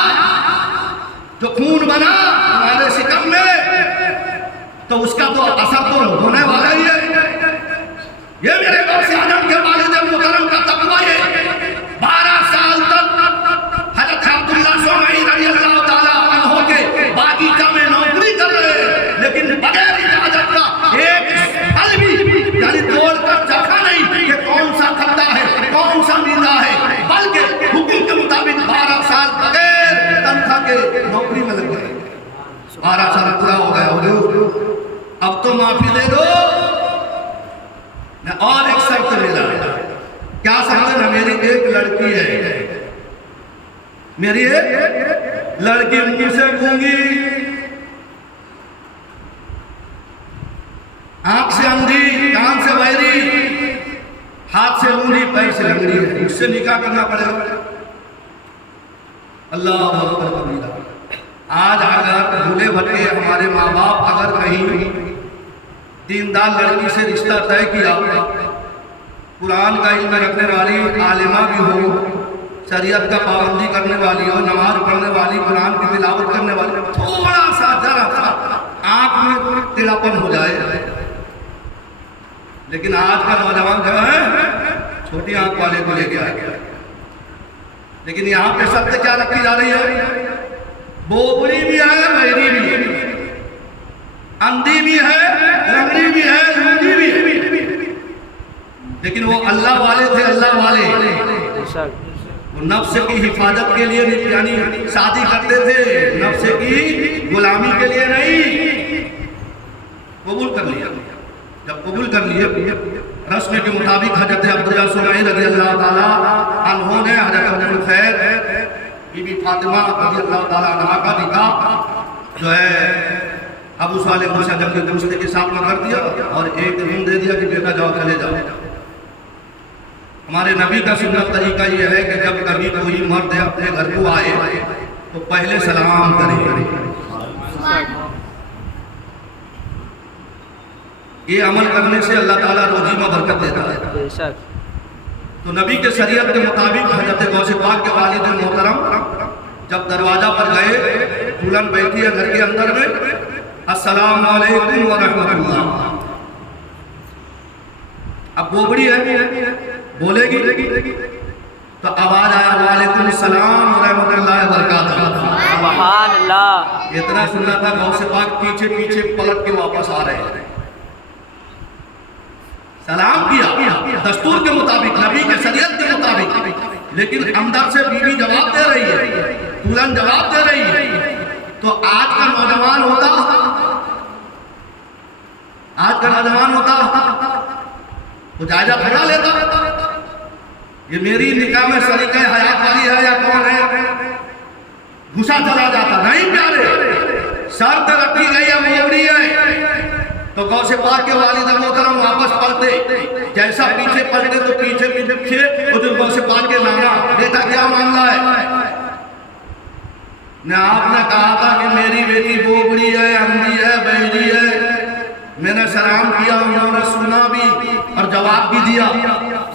जो खून बना तुम्हारे शिकम में, तो उसका तो असर तो होने वाला ही है। ये मेरे गौसे आजम के वालिद मोहतरम का तकवा है। 12 साल तक हजरत अब्दुल्ला सोमई रज़ी अल्लाह ताला अन्हु के बागीचा में नौकरी कर रहे हैं, लेकिन बगैर इजाजत का एक फल भी यानी तोड़कर चखा नहीं कि कौन सा खट्टा है, कौन सा मीठा है, बल्कि हुक्म के मुताबिक 12 साल बगैर तनख्वाह के नौकरी में लग गए। 12 साल पूरा हो गया, हो अब तो माफी दे दो। और एक शर्त मेरा, क्या शर्त है? मेरी एक लड़की है, मेरी एक लड़की, मुंह से गूंगी, आंख से अंधी, कान से बहरी, हाथ से लूंगी, पैर से लंगड़ी है, उससे निकाह करना पड़ेगा। अल्लाह अकबर कबीरा। आज अगर भूले भटके हमारे माँ बाप अगर कहीं दीनदार लड़की से रिश्ता तय किया, कुरान का इल्म रखने वाली आलिमा भी हो, शरीयत का पाबंदी करने वाली हो, नमाज पढ़ने वाली, कुरान की तिलावत करने वाली, थोड़ा सा जरा सा आंख में टेढ़ापन हो जाए। लेकिन आज का नौजवान जो है छोटी आंख वाले को लेके आ गया। लेकिन यहाँ पे शब्द क्या रखी जा रही है? बोबड़ी भी है, बहरी भी है, अंधी भी है, लंगड़ी भी है, लूंगी भी है। लेकिन वो अल्लाह वाले थे, अल्लाह वाले। वो नफ्स की हिफाजत के लिए यानी शादी करते थे, नफ्स की गुलामी के लिए नहीं। कबूल कर लिया। जब कबूल कर लिए, रस्म के मुताबिक हजरत अब्दुल्ला सोमई रज़ी अल्लाह ताला अन्हु ने हजरत अब्दुल खैर बीबी फातिमा रज़ी अल्लाह ताला अन्हा का निकाह जो है अबू सालेह मूसा जब दूसरे के साथ में कर दिया और एक रूम दे दिया कि बेटा जाओ, चले जाओ। हमारे नबी का सुन्नत तरीका ये है कि जब कभी कोई मर्द अपने घर को आए तो पहले सलाम करें। ये अमल करने से अल्लाह ताला रोजी में बरकत देता है। तो नबी के शरीयत के मुताबिक हजरत गौसे पाक के वालिद मोहतरम जब दरवाजा पर गए, दुल्हन बैठी है घर के अंदर में, अस्सलाम वालेकुम व रहमतुल्लाह। अब बोबड़ी है, बोलेगी तो आवाज आया वालेकुम सलाम व रहमतुल्लाह व बरकातहू। सुभान अल्लाह। इतना सुनना था, गौसे पाक पीछे पीछे पलट के वापस आ रहे हैं। सलाम किया दस्तूर के मुताबिक, नबी के शरीयत के मुताबिक, लेकिन अंदर से बीवी जवाब दे रही है, दुल्हन जवाब दे रही है। तो आज का नौजवान होता तो जायजा थोड़ा लेता, ये मेरी निकाह में सलीका हयात वाली है या कौन है, घुसा चला जाता। नहीं प्यारे, शर्त रखी गई है, मोबड़ी है। तो गौसे पाक के वालिद मोहतरम वापस पलटे, जैसा पीछे पलटे तो पीछे पीछे उधर गौसे पाक के नाना, बेटा क्या मामला है? ने आपने कहा था कि मेरी बेटी बोबड़ी है, अंधी है, बहरी है। मैंने सलाम किया, उन्होंने सुना भी और जवाब भी दिया।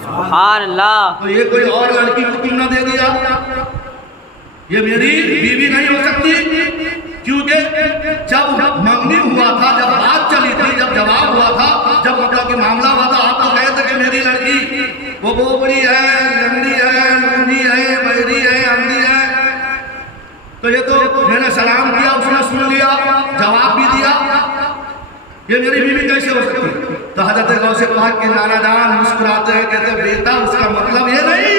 सुभान अल्लाह। तो ये कोई और लड़की को क्यों ना दे दिया? ये मेरी बीवी नहीं हो सकती? क्योंकि जब मंगनी हुआ था, जब बात चली थी, जब जवाब हुआ था, जब मतलब कि मामला हुआ था, आप तो कहे थे कि मेरी लड़की वो बोबड़ी है, लंगड़ी है, लूनी है, बहरी है, अंधी है। तो ये तो मैंने सलाम किया, उसने सुन लिया, जवाब भी दिया, ये मेरी बीवी कैसे हो सकती? तो हजरत गौसे पाक के नाना जान मुस्कुराते हैं, कहते बेटा उसका मतलब ये नहीं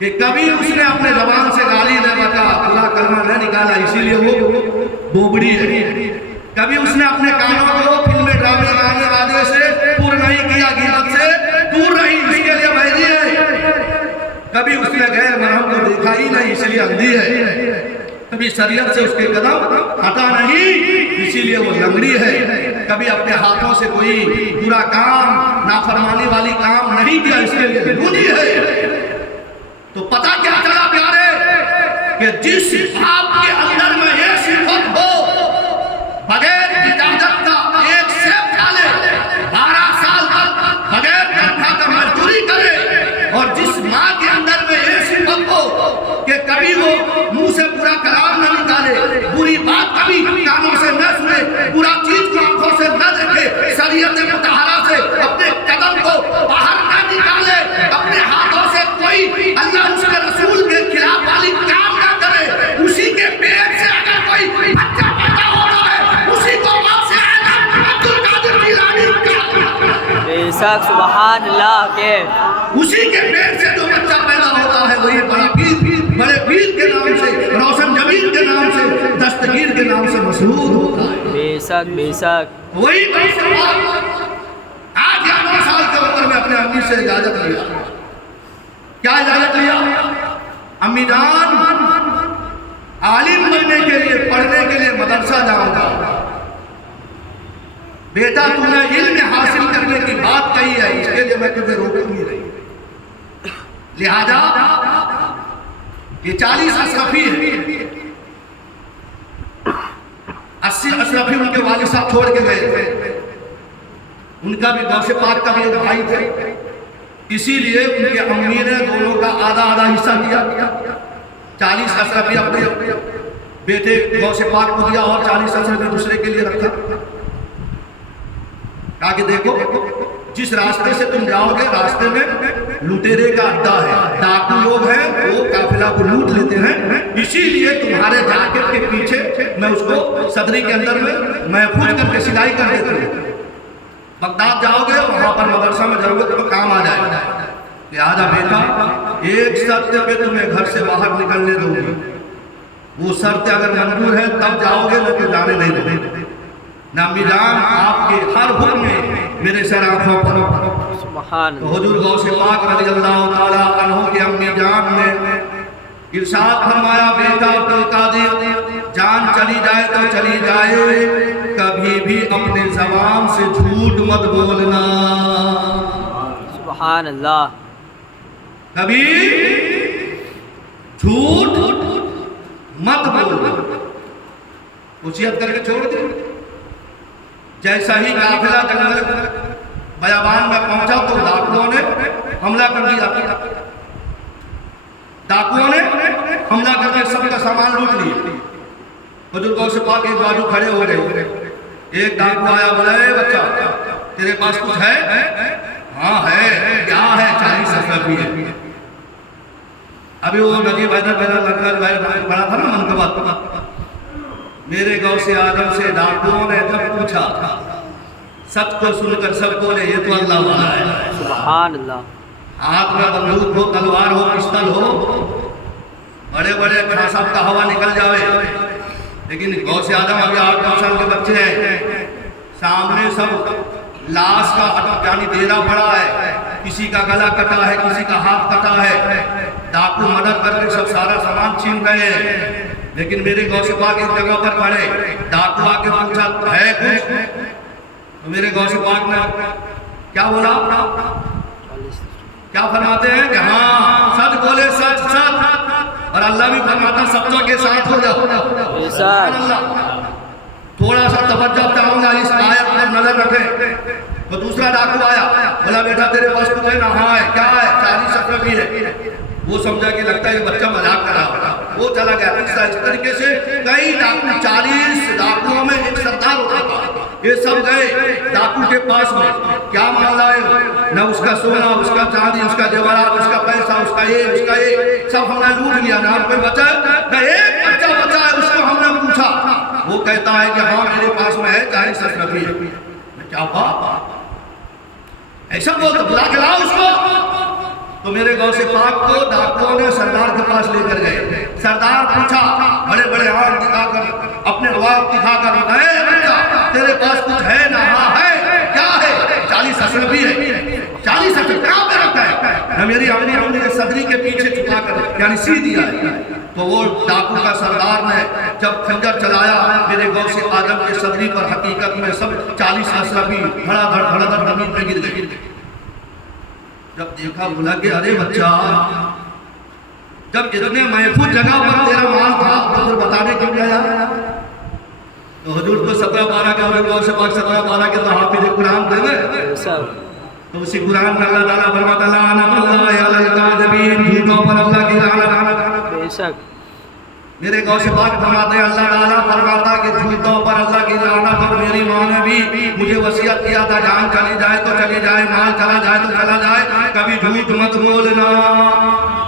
कि कभी उसने अपने जबान से गाली न बता, पूरा कलमा न निकाला इसीलिए वो बोबड़ी है। कभी उसने अपने कानों को फिल्में ड्रामे गाने वाले से दूर नहीं किया, गिरफ्त से दूर रही, इसके लिए बहरी है। कभी उसने गैर महरम को देखा ही नहीं, इसलिए अंधी है। कभी शरीयत से उसके कदम हटा नहीं, इसीलिए वो लंगड़ी है। कभी अपने हाथों से कोई बुरा काम, नाफरमानी वाली काम नहीं किया, इसके लिए लूनी है। तो पता क्या चला प्यारे कि जिस आपके अंदर में ये सिफत हो, बगैर इजाजत का एक सेब खा ले, 12 साल तक बगैर तनख्वाह का मजदूरी करे, और जिस माँ के अंदर में ये सिफत हो कि कभी वो मुंह से बुरा कलाम न निकाले, बुरी बात कभी कानों से न सुने, बुरा चीज को आंखों से न देखे, शरीयत मुतहरा से अपने कदम को बाहर न निकाले, अपने हाथों से कोई अल्लाह उसके रसूल के खिलाफ वाली काम ना करे, उसी के पेट से अगर कोई बच्चा पैदा हो रहा है, उसी को मां से अब्दुल कादिर जिलानी का बेशक सुभान अल्लाह के, उसी के पेट से जो बच्चा पैदा होता है वही बड़ा पीर, बड़े पीर के नाम से, रोशन जमील के नाम से, दस्तगीर के नाम से मशहूर होता है। बेशक बेशक वही आज 9 साल की उम्र में अपने अम्मी से इजाजत लिया। क्या इजाजत लिया? अम्मी जान आलिम बनने के लिए, पढ़ने के लिए मदरसा जाऊंगा। बेटा तूने इल्म हासिल करने की बात कही है, इसके लिए मैं तुझे रोकूंगी नहीं। लिहाजा ये 40 अशरफी है, 80 अशरफी उनके वालिद साहब छोड़ के गए। उनका भी गौसे पाक का भी एक भाई थे, इसीलिए उनके अम्मी ने दोनों का आधा आधा हिस्सा दिया। 40 अशरफी अपने बेटे गौसे पाक को दिया और 40 अशरफी दूसरे के लिए रखा। कहा कि देखो जिस रास्ते से तुम जाओगे, रास्ते में लुटेरे का अड्डा है, डाकू लोग हैं, वो काफिला को लूट लेते हैं, इसीलिए तुम्हारे जैकेट के पीछे मैं उसको सदरी के अंदर में महफूज करके सिलाई कर देता हूँ। बगदाद जाओगे, वहां पर मदरसा में जरूरत तो काम आ जाएगा। लिहाजा बेटा एक शर्त पे तुम्हें घर से बाहर निकलने दूंगी, वो शर्त अगर मंजूर है तब जाओगे, न तो जाने नहीं दोगे। नामी जान आपके हर हुक्म में मेरे सर आंखों पर। तो हुजूर गौसे पाक रज़ियल्लाहु ताला अन्हु की अम्मी जान ने इरशाद फरमाया, बेटा अब्दुल कादिर जान चली जाए तो चली जाए, कभी भी अपने ज़बान से झूठ मत बोलना। सुभान अल्लाह। कभी झूठ मत बोलना, वसीयत करके छोड़ दे। जैसा ही काफिला जंगल बयाबान में पहुंचा तो डाकुओं ने हमला कर दिया। डाकुओं ने हमला करके सबका सामान लूट लिया। हुजूर गौसे पाक एक बाजू खड़े हो गए। एक डाकू आया, बोला ए बच्चा तेरे पास कुछ है? हाँ है। क्या है? 40 अशरफी है। अभी वो नदी बहना बड़ा था ना मनकबत। मेरे गौसे आदम से डाकुओं ने जब पूछा, सच को सुनकर सब बोले ये तो अल्लाह वाला है। सुभान अल्लाह। हाथ में बंदूक हो, तलवार हो, पिस्तल हो, बड़े बड़े खां साहब का हवा निकल जावे, लेकिन गौसे आदम अभी 8-9 साल के बच्चे हैं, सामने सब लाश का यानी डेरा पड़ा है, किसी का गला कटा है, किसी का हाथ कटा है, डाकू मदद करके सब सारा सामान छीन गए। लेकिन मेरे गौसे पाक एक जगह पर पड़े, डाकू आके पूछा है कुछ? तो मेरे गौसे पाक ने क्या बोला? क्या फरमाते हैं कि हाँ सच बोले, सच सच, और अल्लाह भी फरमाता सबका के साथ हो जाओ। थोड़ा सा तवज्जो चाहूंगा, इस आयत पर नजर रखें। तो दूसरा डाकू आया, बोला बेटा तेरे पास कुछ है ना? हाँ है। क्या है? 40 अशरफी है। वो समझा कि लगता है ये बच्चा मजाक कर रहा है। वो चला गया। तीसरा इस तरीके से कई डाकू, 40 डाकुओं में एक सरदार होता था। ये सब गए डाकू के पास में, क्या माल लाए हो? न उसका सोना, उसका चांदी, उसका जेवरात, उसका पैसा, उसका ये सब हमने लूट लिया। ना कोई बचा, न एक बच्चा बचा है, उसको हमने पूछा। वो कहता है कि हाँ मेरे पास में है 40 अशरफी। क्या बात, ऐसा बोल तो बुला के लाओ उसको। तो मेरे गांव से पाक को डाकुओं ने सरदार के पास लेकर गए। सरदार पूछा, बड़े बड़े आंख दिखाकर, अपने रवाब दिखाकर, बच्चा तेरे पास कुछ है ना? हाँ है। क्या है? 40 अशरफी है। 40 अशरफी कहाँ पे रखा है? ना मेरी अम्मी हमने सदरी के पीछे छुपा कर यानी सी दिया है। तो वो डाकू का सरदार ने जब खंजर चलाया मेरे गांव से आदम के सदरी पर, हकीकत में सब 40 अशरफी धड़ाधड़ जमीन पे गिर गए। जब देखा बोला कि अरे बच्चा, जब इतने महफूज जगह पर तेरा माल था तो फिर बताने क्यों गया? तो हुजूर तो 17-12 के हमारे गांव से 17-12 के तो हाफिज कुरान थे ना। तो उसी कुरान में अल्लाह ताला फरमाता है लानतुल्लाहि अलल काज़िबीन, झूठों पर अल्लाह की लानत। बेशक मेरे गांव से बात फरमाते हैं, अल्लाह ताला फरमाता कि झूठों पर अल्लाह की लानत। और मेरी माँ ने भी मुझे वसीयत किया था, जान चली जाए तो चली जाए, माल चला जाए तो चला जाए, कभी झूठ मत बोलना,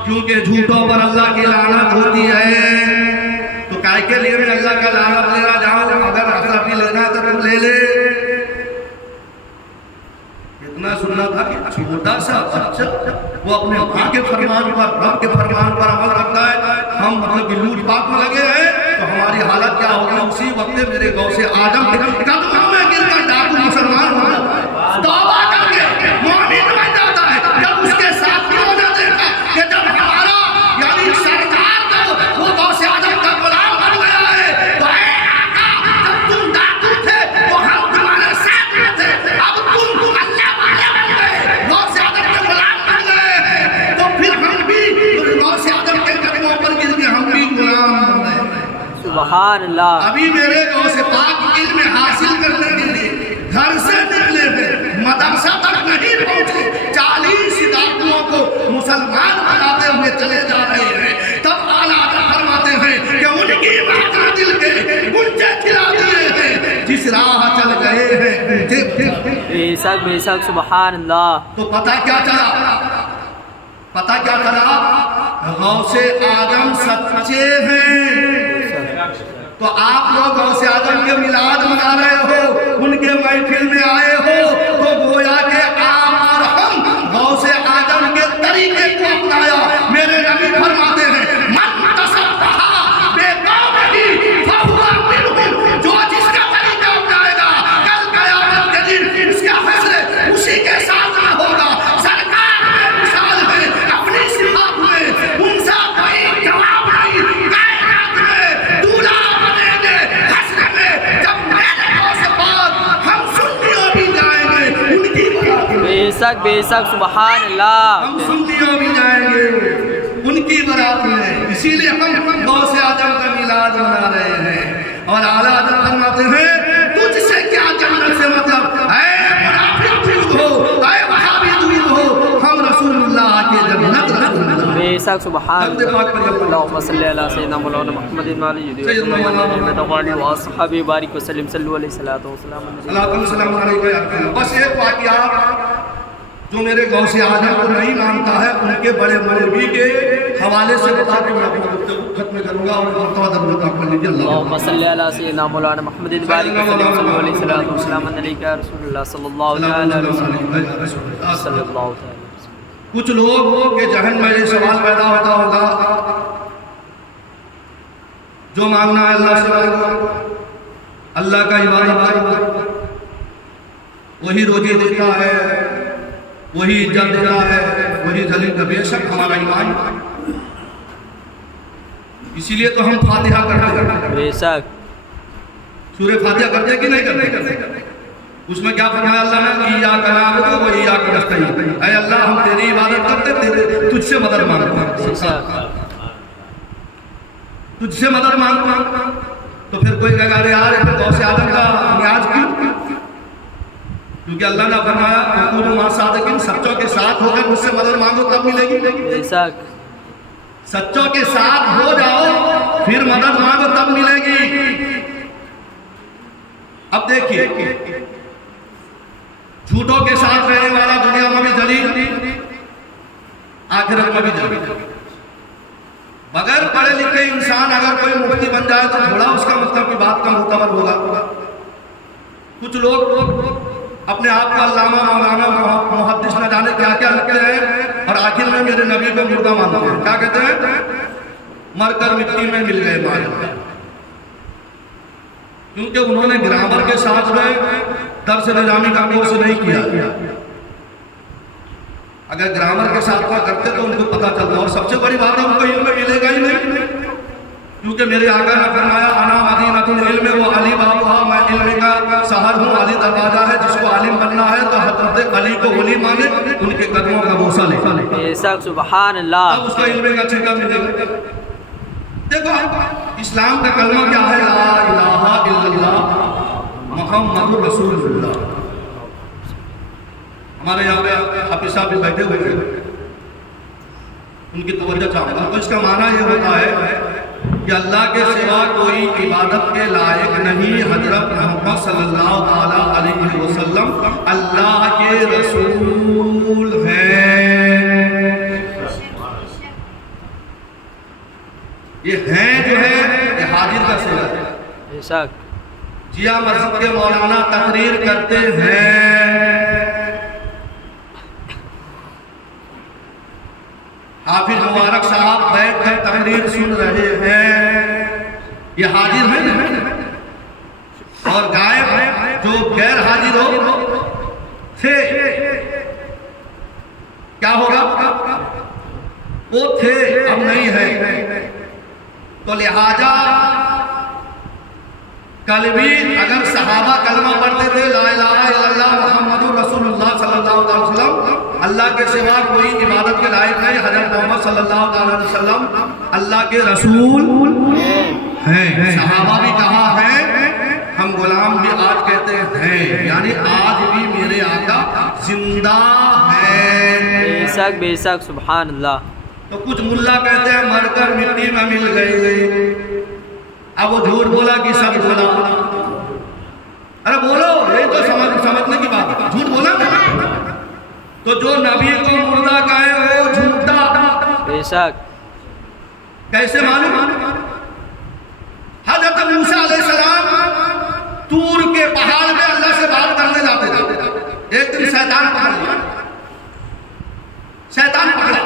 क्योंकि झूठों पर अल्लाह की लानत होती है। तो काय के लिए मैं अल्लाह का लानत लेना जाऊं? अगर अशरफी लेना है तो तुम ले ले। इतना सुनना था कि छोटा सा बच्चा वो अपने माँ के फरमान पर, रब के फरमान पर अमल करता है। हम मतलब कि लूट पाट में लगे हैं तो हमारी हालत क्या होगी? उसी वक्त मेरे गांव से आदम के कदमों में गिरकर डाकू मुसलमान हो जाता है, तौबा करके मोमिन बन जाता है। जब उसके साथियों ने देखा कि जब हमारा यानी सरकार वो गांव से आदम का गुलाम बन गया है, तो ऐ आका, जब तुम डाकू थे तो हम तुम्हारे साथ में थे, अब तुम अल्लाह वाले बन गए, गांव से आदम के गुलाम बन गए, तो फिर हम भी गांव से आदम के कदमों पर गिर के हम भी गुलाम बन गए। सुभान अल्लाह। अभी मेरे गांव से पाक इल्म हासिल करने के लिए घर से निकले थे, मदरसा तक नहीं पहुंचे, 40 डाकुओं को मुसलमान बनाते हुए चले जा रहे हैं। तब आला फरमाते हैं कि उनकी बात दिल के गुंजे खिला दिए हैं, जिस राह चल गए हैं बेशक बेशक सुभान अल्लाह। तो पता क्या चला? गांव से आदम सच्चे हैं। तो आप लोग गांव से आदम के मिलाद मना रहे हो, उनके महफिल में आए हो, तो गोया के आप और हम गांव से आदम के तरीके को अपनाया। मेरे नबी फरमाते हैं मन तसब्बहा बेक़ौमिही फहुवा मिनहुम, जो जिसका तरीका अपनाएगा कल क़यामत के दिन इसका हश्र उसी के साथ में होगा। सरकार में मिसाल है, अपनी सिफात में उनसा कोई जवाब नहीं। कायनात में दूल्हा बनेंगे, हश्र में जब मेरे गांव से बात हम सुन्नियों भी जाएंगे उनकी बारात में। बेशक बेशक सुभान अल्लाह। हम सुन्नियों भी जाएंगे उनकी बारात में। इसीलिए हम गांव से आदम का मिलाद मना रहे हैं। और आला हज़रत फरमाते हैं तुझसे क्या जन्नत से मतलब है? मुनाफिक दूर हो, ऐ वहाबी दूर हो, हम रसूलुल्लाह के जन्नत रसूलुल्लाह। बेशक सुभान अल्लाहुम्मा सल्ली अला सय्यिदना मौलाना मुहम्मदिन व आलिहि व अस्हाबिहि बारिक वसल्लम सल्लल्लाहु अलैहि वसल्लम। बस एक वाक़या जो मेरे गांव से आदम को नहीं मानता है, उनके बड़े मौलवी के हवाले से बता के मैं अपना गुफ्तगू खत्म करूंगा। और मर्तबा दरूद आप पढ़ लीजिए। अल्लाहुम्मा सल्ली अला सय्यिदना मौलाना मुहम्मदिन बारिक वसल्लम सल्लल्लाहु अलैहि वसल्लम अलैका रसूलुल्लाह सल्लल्लाहु अलैहि वसल्लम सल्लल्लाहु अलैहि वसल्लम। कुछ लोग के जहन में ये सवाल पैदा होता होगा, जो मांगना है अल्लाह से मांगो, अल्लाह का इबादत करो, वही रोजी देता है, वही इज्जत देता है, वही जलील का। बेशक हमारा ईमान, इसीलिए तो हम फातिहा करते हैं। बेशक सूरह फातिहा करते कि नहीं करते? उसमें क्या फरमाया अल्लाह ने? इय्याका नअबुदु व इय्याका नस्तईन। ऐ अल्लाह हम तेरी इबादत करते, तेरे तुझसे मदद मांगते हैं, तुझसे मदद मांगते हैं। तो फिर कोई कहेगा अरे यार फिर गौ से आदम का न्याज क्यों? क्योंकि अल्लाह ने फरमाया सच्चों के साथ होकर मुझसे मदद मांगो तब मिलेगी। बेशक सच्चों के साथ हो जाओ, फिर मदद मांगो तब मिलेगी। अब देखिए, झूठों के साथ रहने वाला दुनिया में भी जलील, आखिरत में भी जलील। बगैर पढ़े लिखे इंसान अगर कोई मुफ्ती बन जाए तो थोड़ा उसका मतलब की बात का मुतबर होगा। कुछ लोग अपने आप को अल्लामा मौलाना मुहद्दिस न जाने क्या क्या लिखते हैं और आखिर में मेरे नबी को मुर्दा मानते हैं। क्या कहते हैं? मरकर मिट्टी में मिल गए माल। क्योंकि उन्होंने ग्रामर के साथ में दर्स निजामी का कोर्स नहीं किया। अगर ग्रामर के साथ में करते तो उनको पता चलता। और सबसे बड़ी बात है, उनको इल्म मिलेगा ही नहीं, क्योंकि मेरे आका ने फरमाया अना मदीनतुल इल्म व अली बाबुहा, मैं इल्म का शहर हूँ, अली दरवाजा है। जिसको आलिम बनना है तो हजरत अली को वली माने, उनके कदमों का बोसा ले, बेशक सुभान अल्लाह, तब उसका इल्म का छीका मिलेगा। देखो इस्लाम का कलमा क्या है? ला इलाहा इल्लल्लाह मुहम्मदुर रसूलुल्लाह। हमारे यहाँ पे हाफिज साहब भी बैठे हुए हैं, उनकी तवज्जो चाहूँगा। तो इसका माना ये होता है कि अल्लाह के सिवा कोई इबादत के लायक नहीं। हजरत मोहम्मद सल्लल्लाहु अलैहि वसल्लम अल्लाह के रसूल हैं। ये हैं जो है ये हाजिर का सिला है। बेशक जिया मस्जिद के मौलाना तकरीर करते हैं, हाफिज मुबारक साहब बैठ कर तकरीर सुन रहे हैं, ये हाजिर है ना। और गायब जो गैर हाजिर हो थे, क्या होगा? वो थे, अब नहीं है। तो लिहाजा कल भी अगर सहाबा कलमा पढ़ते थे ला इलाहा इल्लल्लाह मुहम्मदुर रसूलुल्लाह सल्लल्लाहु अलैहि वसल्लम, अल्लाह के सिवा कोई इबादत के लायक नहीं, हजरत मोहम्मद सल्लल्लाहु अलैहि वसल्लम अल्लाह के रसूल हैं। सहाबा भी कहा है, हम गुलाम भी आज कहते हैं, यानी आज भी मेरे आका जिंदा है। बेशक बेशक सुभान अल्लाह। तो कुछ मुल्ला कहते हैं मरकर मिट्टी में मिल गए। अब वो झूठ बोला कि सच बोला? अरे बोलो, ये तो समझने की बात है। झूठ बोला ना, तो जो नबी को मुर्दा कहे वो झूठा। बेशक कैसे मालूम? हजरत मूसा अलैहिस्सलाम तूर के पहाड़ में अल्लाह से बात करने जाते थे। एक दिन शैतान पकड़ लिया, शैतान पकड़ा,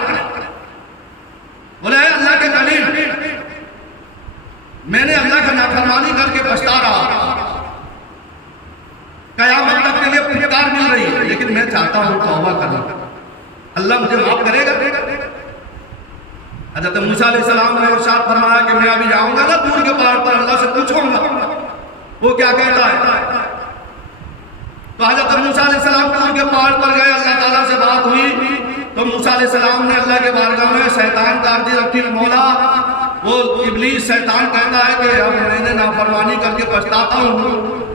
बोले अल्लाह के कलीम, मैंने अल्लाह का नाफरमानी करके पछता रहा, कयामत तक के लिए फटकार मिल रही है, लेकिन मैं चाहता हूं तौबा करना, अल्लाह मुझे माफ करेगा? हज़रत मूसा अलैहिस्सलाम ने इरशाद फरमाया कि मैं अभी जाऊंगा ना दूर के पहाड़ पर, अल्लाह से पूछूंगा वो क्या कहता है। तो हज़रत मूसा अलैहिस्सलाम दूर के पहाड़ पर गए, अल्लाह ताला से बात हुई। तो मूसा अलैहिस्सलाम ने अल्लाह के बारगाह में शैतान का अर्ज़ रखी, मौला वो इब्लीस शैतान कहता है कि अब मैंने नाफरमानी करके पछताता हूँ,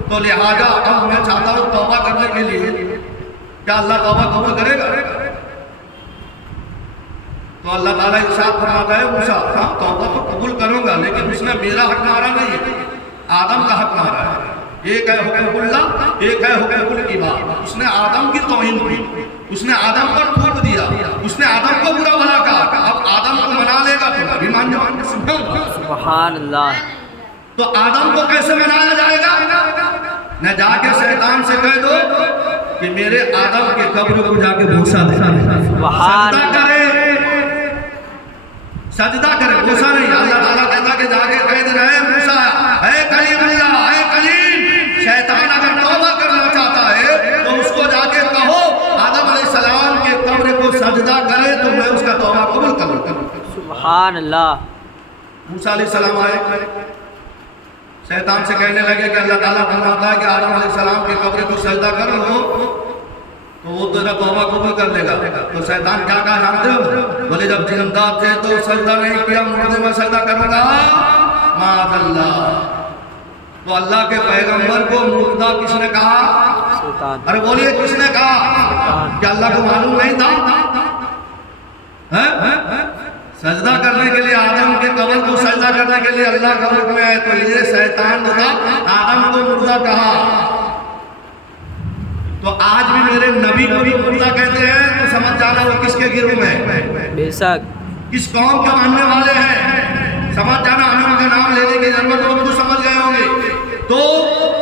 तो लिहाजा अब मैं चाहता हूँ तौबा करने के लिए, क्या अल्लाह तौबा कबूल करेगा? तो अल्लाह ताला इरशाद फरमाता है, मूसा हाँ तौबा तो कबूल करूंगा, लेकिन उसने मेरा हक मारा नहीं है, आदम का हक मारा है। एक है हुकूकुल्लाह, एक है हुकूकुल इबाद। उसने आदम की तौहीन की, उसने आदम पर थूक दिया, उसने आदम को बुरा भला कहा। अब आदम को मना लेगा तो अभी मान जाओगे, सुभान अल्लाह। तो आदम को कैसे मनाया जाएगा? न जाके शैतान से कह दो कि मेरे आदम के कब्र को जाके भूसा दे, सजदा करे, सजदा करे, भूसा नहीं। अल्लाह ताला कहता कि जाके कह देना है मूसा, है कलीमुल्लाह, है कलीम। शैतान अगर तौबा करना चाहता है तो उसको जाके कहो आदम अलैहिस्सलाम के कब्र को सजदा करे तो मैं उसका तौबा कबूल करूंगा। सुभान अल्लाह। मूसा अलैहिस्सलाम आए, शैतान से कहने लगे कि अल्लाह ताला फरमाता है कि आदम अलैहिस्सलाम के कब्र को सजदा करो तो वो तेरा तौबा कबूल कर लेगा। तो शैतान क्या कहा जानते हो? बोले जब जिंदा थे तो सजदा नहीं किया, मुर्दे में सजदा करूंगा, माअल्लाह। तो अल्लाह के पैगंबर को मुर्दा किसने कहा? शैतान। अरे बोलिए किसने कहा? क्या अल्लाह को मालूम नहीं था? सजदा करने के लिए आदम के कब्र को सजदा करने के लिए अल्लाह का हुक्म है, तो ये शैतान था आदम को मुर्दा कहा। तो आज भी मेरे नबी को भी मुर्दा कहते हैं, तो समझ जाना वो किसके गिरोह में है, बेशक किस कौम के मानने वाले हैं, समझ जाना। हमें उनका नाम लेने की जरूरत है, उनको समझ गए होंगे। तो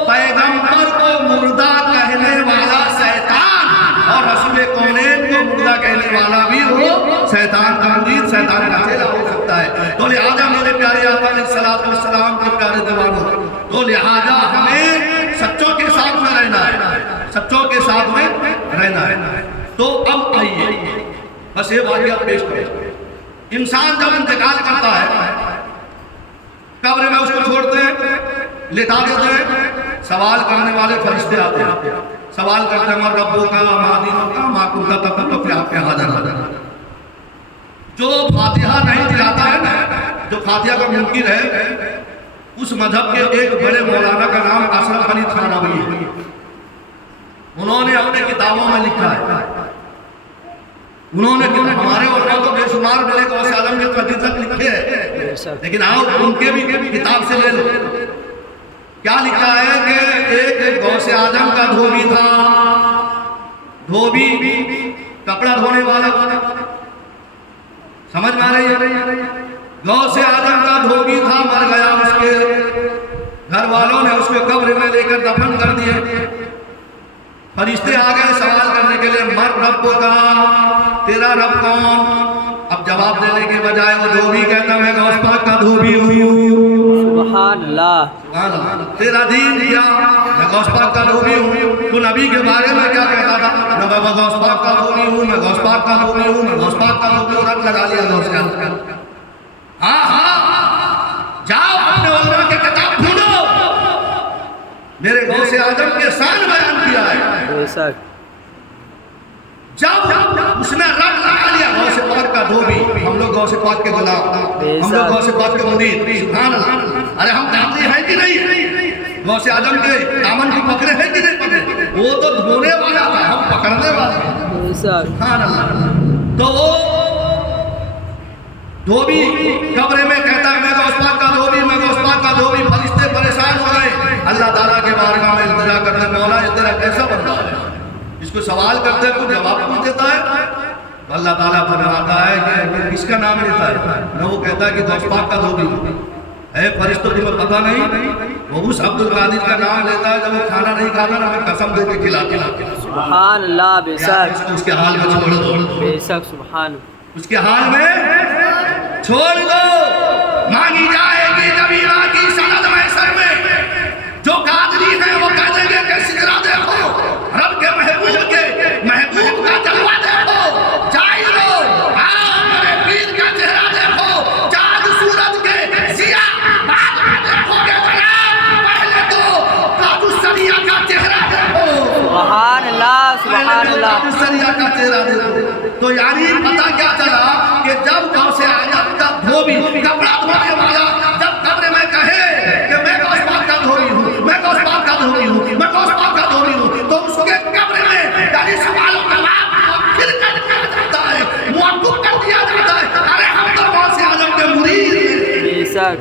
पैगंबर को मुर्दा कहने वाला शैतान और रसूल कौनैन को मुर्दा कहने वाला भी वो शैतान का मुरीद, शैतान का चेला हो सकता है। तो लिहाजा मेरे प्यारे आका अलैहिस्सलाम के प्यारे दीवानों, तो लिहाजा हमें सच्चों के साथ में रहना है, सच्चों के साथ में रहना है। तो अब आइए बस ये वाक़िया पेश करें। इंसान जब इंतकाल करता है, कब्र में उसको छोड़ते हैं, लेटा देते हैं, सवाल करने वाले फरिश्ते आते हैं, सवाल करते हैं रब्बों का मादीनों का माकुंता तब तो फिर आपके हाजिर। जो फातिहा नहीं दिलाता है ना, जो फातिहा का मुनकिर है, उस मजहब के एक बड़े मौलाना का नाम अशरफ अली थानवी है। उन्होंने अपने किताबों में लिखा है, उन्होंने हमारे उलमा तो बेशुमार मिले गौसे आलम के फजीलत लिखे हैं, लेकिन आओ उनके भी किताब से ले लो। क्या लिखा है कि एक गौसे आजम का धोबी था, धोबी कपड़ा धोने वाला, समझ में आ रही है? गौसे आजम का धोबी था, मर गया, उसके घर वालों ने उसके कब्र में लेकर दफन कर दिए। फरिश्ते आ गए सवाल करने के लिए, मर रब का, तेरा रब कौन? अब जवाब देने के बजाय वो धोबी कहता मैं गौस पाक का धोबी हूँ। सुभान अल्लाह। तेरा दीन क्या? मैं गौस पाक का धोबी हूँ। तो नबी के बारे में क्या कहता था? मैं गौस पाक का धोबी हूँ, मैं गौस पाक का धोबी हूँ, मैं गौस पाक का धोबी हूँ। रंग लगा लिया गौस का। हाँ हाँ, जाओ अपने उलमा के किताब ढूंढो, मेरे गौसे आजम के शान बयान किया है। बेशक जब उसने रंग लगा लिया गौसे पाक का धोबी, हम लोग गौसे पाक के गुलाम, हम लोग गौसे पाक के मुरीद, सुभान अल्लाह। अरे हम दादी हैं कि नहीं? गौसे आजम के दामन को पकड़े हैं कि नहीं पकड़े? वो तो धोने वाला था, हम पकड़ने वाले हैं। सुभान अल्लाह। तो वो धोबी कब्र में कहता है मैं गौस पाक का धोबी, मैं गौस पाक का धोबी। फरिश्ते परेशान हो गए, अल्लाह ताला के बारगाह में इल्तिजा करते, मौला ये तेरा कैसा बंदा है? इसको सवाल करते हैं, कुछ जवाब नहीं देता है। तो अल्लाह ताला फरमाता है कि किसका नाम लेता है? ना वो कहता है कि गौस पाक का धोबी है। फरिश्तों तुम्हें पता नहीं, वो उस अब्दुल कादिर का नाम लेता है जब वो खाना नहीं खाता ना, हमें कसम दे के खिलाता। सुभान अल्लाह। बेशक उसके हाल में छोड़ दो, बेशक सुभान, उसके हाल में छोड़ दो। मांगी जाएगी जमीना की सनद महशर में, जो कादरी है वो कह देंगे कि सिजरा देखो, रब के महबूब का जलवा देखो, जाई लो, आओ मेरे पीर का चेहरा देखो, चाँद सूरज के जिया बाद में देखोगे जनाब, पहले तो कादुसरिया का चेहरा देखो। सुभान अल्लाह, सुभान अल्लाह। कादुसरिया का चेहरा देखो। तो यानी पता क्या चला कि जब गौसे आजम का धोबी कपड़ा धोने वाला जब कब्र में कहे कि मैं गौस पाक का धोबी हूँ, मैं गौस पाक का धोबी हूँ, मैं गौस पाक का धोबी हूँ, तो उसके कब्र में यानी सवालों का जवाब फिर कर दिया जाता है, मुअक्कुफ कर दिया जाता है। अरे हम तो गौसे आजम के मुरीद हैं। बेशक।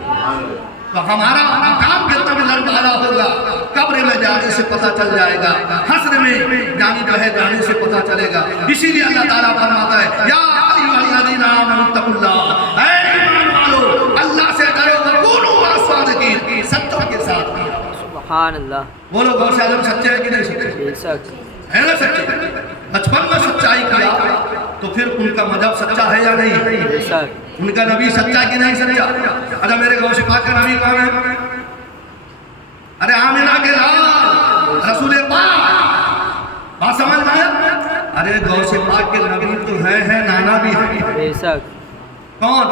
तो हमारा काम कितना भी लड़कारा होगा, कब्र में जाने से पता चल जाएगा, हश्र में जानी जो है जाने से पता चलेगा। इसीलिए अल्लाह ताला फरमाता है या अय्युहल्लज़ीना आमनुत्तकुल्लाह, ऐ ईमान वालो अल्लाह से डरो, वकूनू मअस-सादिकीन, सच्चों के साथ। सुभान अल्लाह। बोलो गौसे आजम सच्चे हैं कि नहीं सच्चे? बेशक है ना सच्चे? बचपन में सच्चाई किया तो फिर उनका मजहब सच्चा है या नहीं? बेशक। उनका नबी सच्चा कि नहीं सच्चा? अच्छा मेरे गौसे पाक का नबी कौन है? अरे आमिना के लाल रसूल पाक, बात समझ में आया? अरे गौसे पाक के नबी तो है नाना भी है। बेशक। कौन?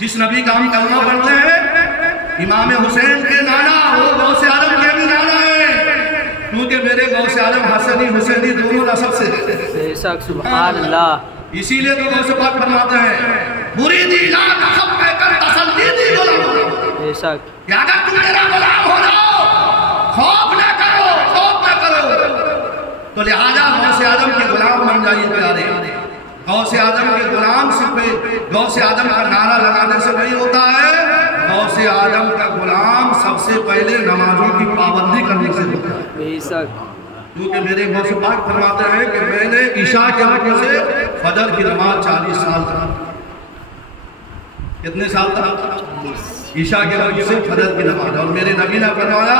जिस नबी का हम कलमा पढ़ते हैं, इमाम हुसैन के नाना, वो गौसे आलम के भी नाना है, क्योंकि मेरे गौसे आलम हसनी हुसैनी दोनों नस्ब से है। बेशक। सुभान अल्लाह। इसीलिए तो गौसे पाक फरमाते हैं मुरीदी ला तखफ कहकर तसल्ली दी गुलाम। बेशक। कि अगर तुम मेरा गुलाम हो जाओ, खौफ न करो, खौफ न करो। तो लिहाजा गौसे आजम के गुलाम बन जाइए प्यारे, गौसे आदम के गुलाम सिर्फ गौसे आदम का नारा लगाने से नहीं होता है, गौसे आदम का गुलाम सबसे पहले नमाजों की पाबंदी करने से होता है। बेशक। क्योंकि मेरे गौसे पाक फरमाते हैं कि मैंने ईशा के वक्त से फजर की नमाज 40 साल तक, कितने साल तक? ईशा के वक्त से फजर की नमाज। और मेरे नबी ने फरमाया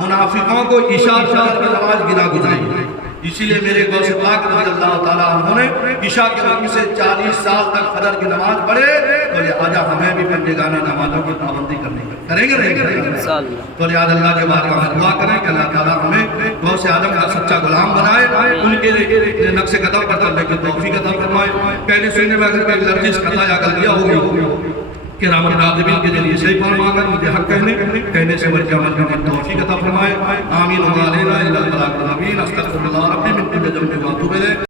मुनाफिकों को ईशा फजर की नमाज गिना गुजारी। इसीलिए मेरे गौसे पाक रज़ी अल्लाह ताला अन्हु ने ईशा के वक्त से 40 साल तक फजर की नमाज पढ़े, तो लिहाजा हमें भी बंदेगाना नमाजों की पाबंदी करेंगे नहीं करेंगे। तो लिहाजा अल्लाह के बारे में दुआ करें कि अल्लाह ताला हमें गौसे आदम का सच्चा गुलाम बनाए, उनके नक्शे कदम पर चलने की तौफीक अता फरमाए। कहने सुनने में अगर कोई लर्जिश खता या गलतियाँ होगी कि रामन नाज़िमीन के जरिए सही फरमाकर मुझे हक कहने से वजह अमल करने की तौफीक अता फरमाए। आमीन व अलैना इल्लल बलागुल मुबीन। अस्तगफिरुल्लाह रब्बी मिन कुल्लि ज़ंबिन व अतूबु इलैह।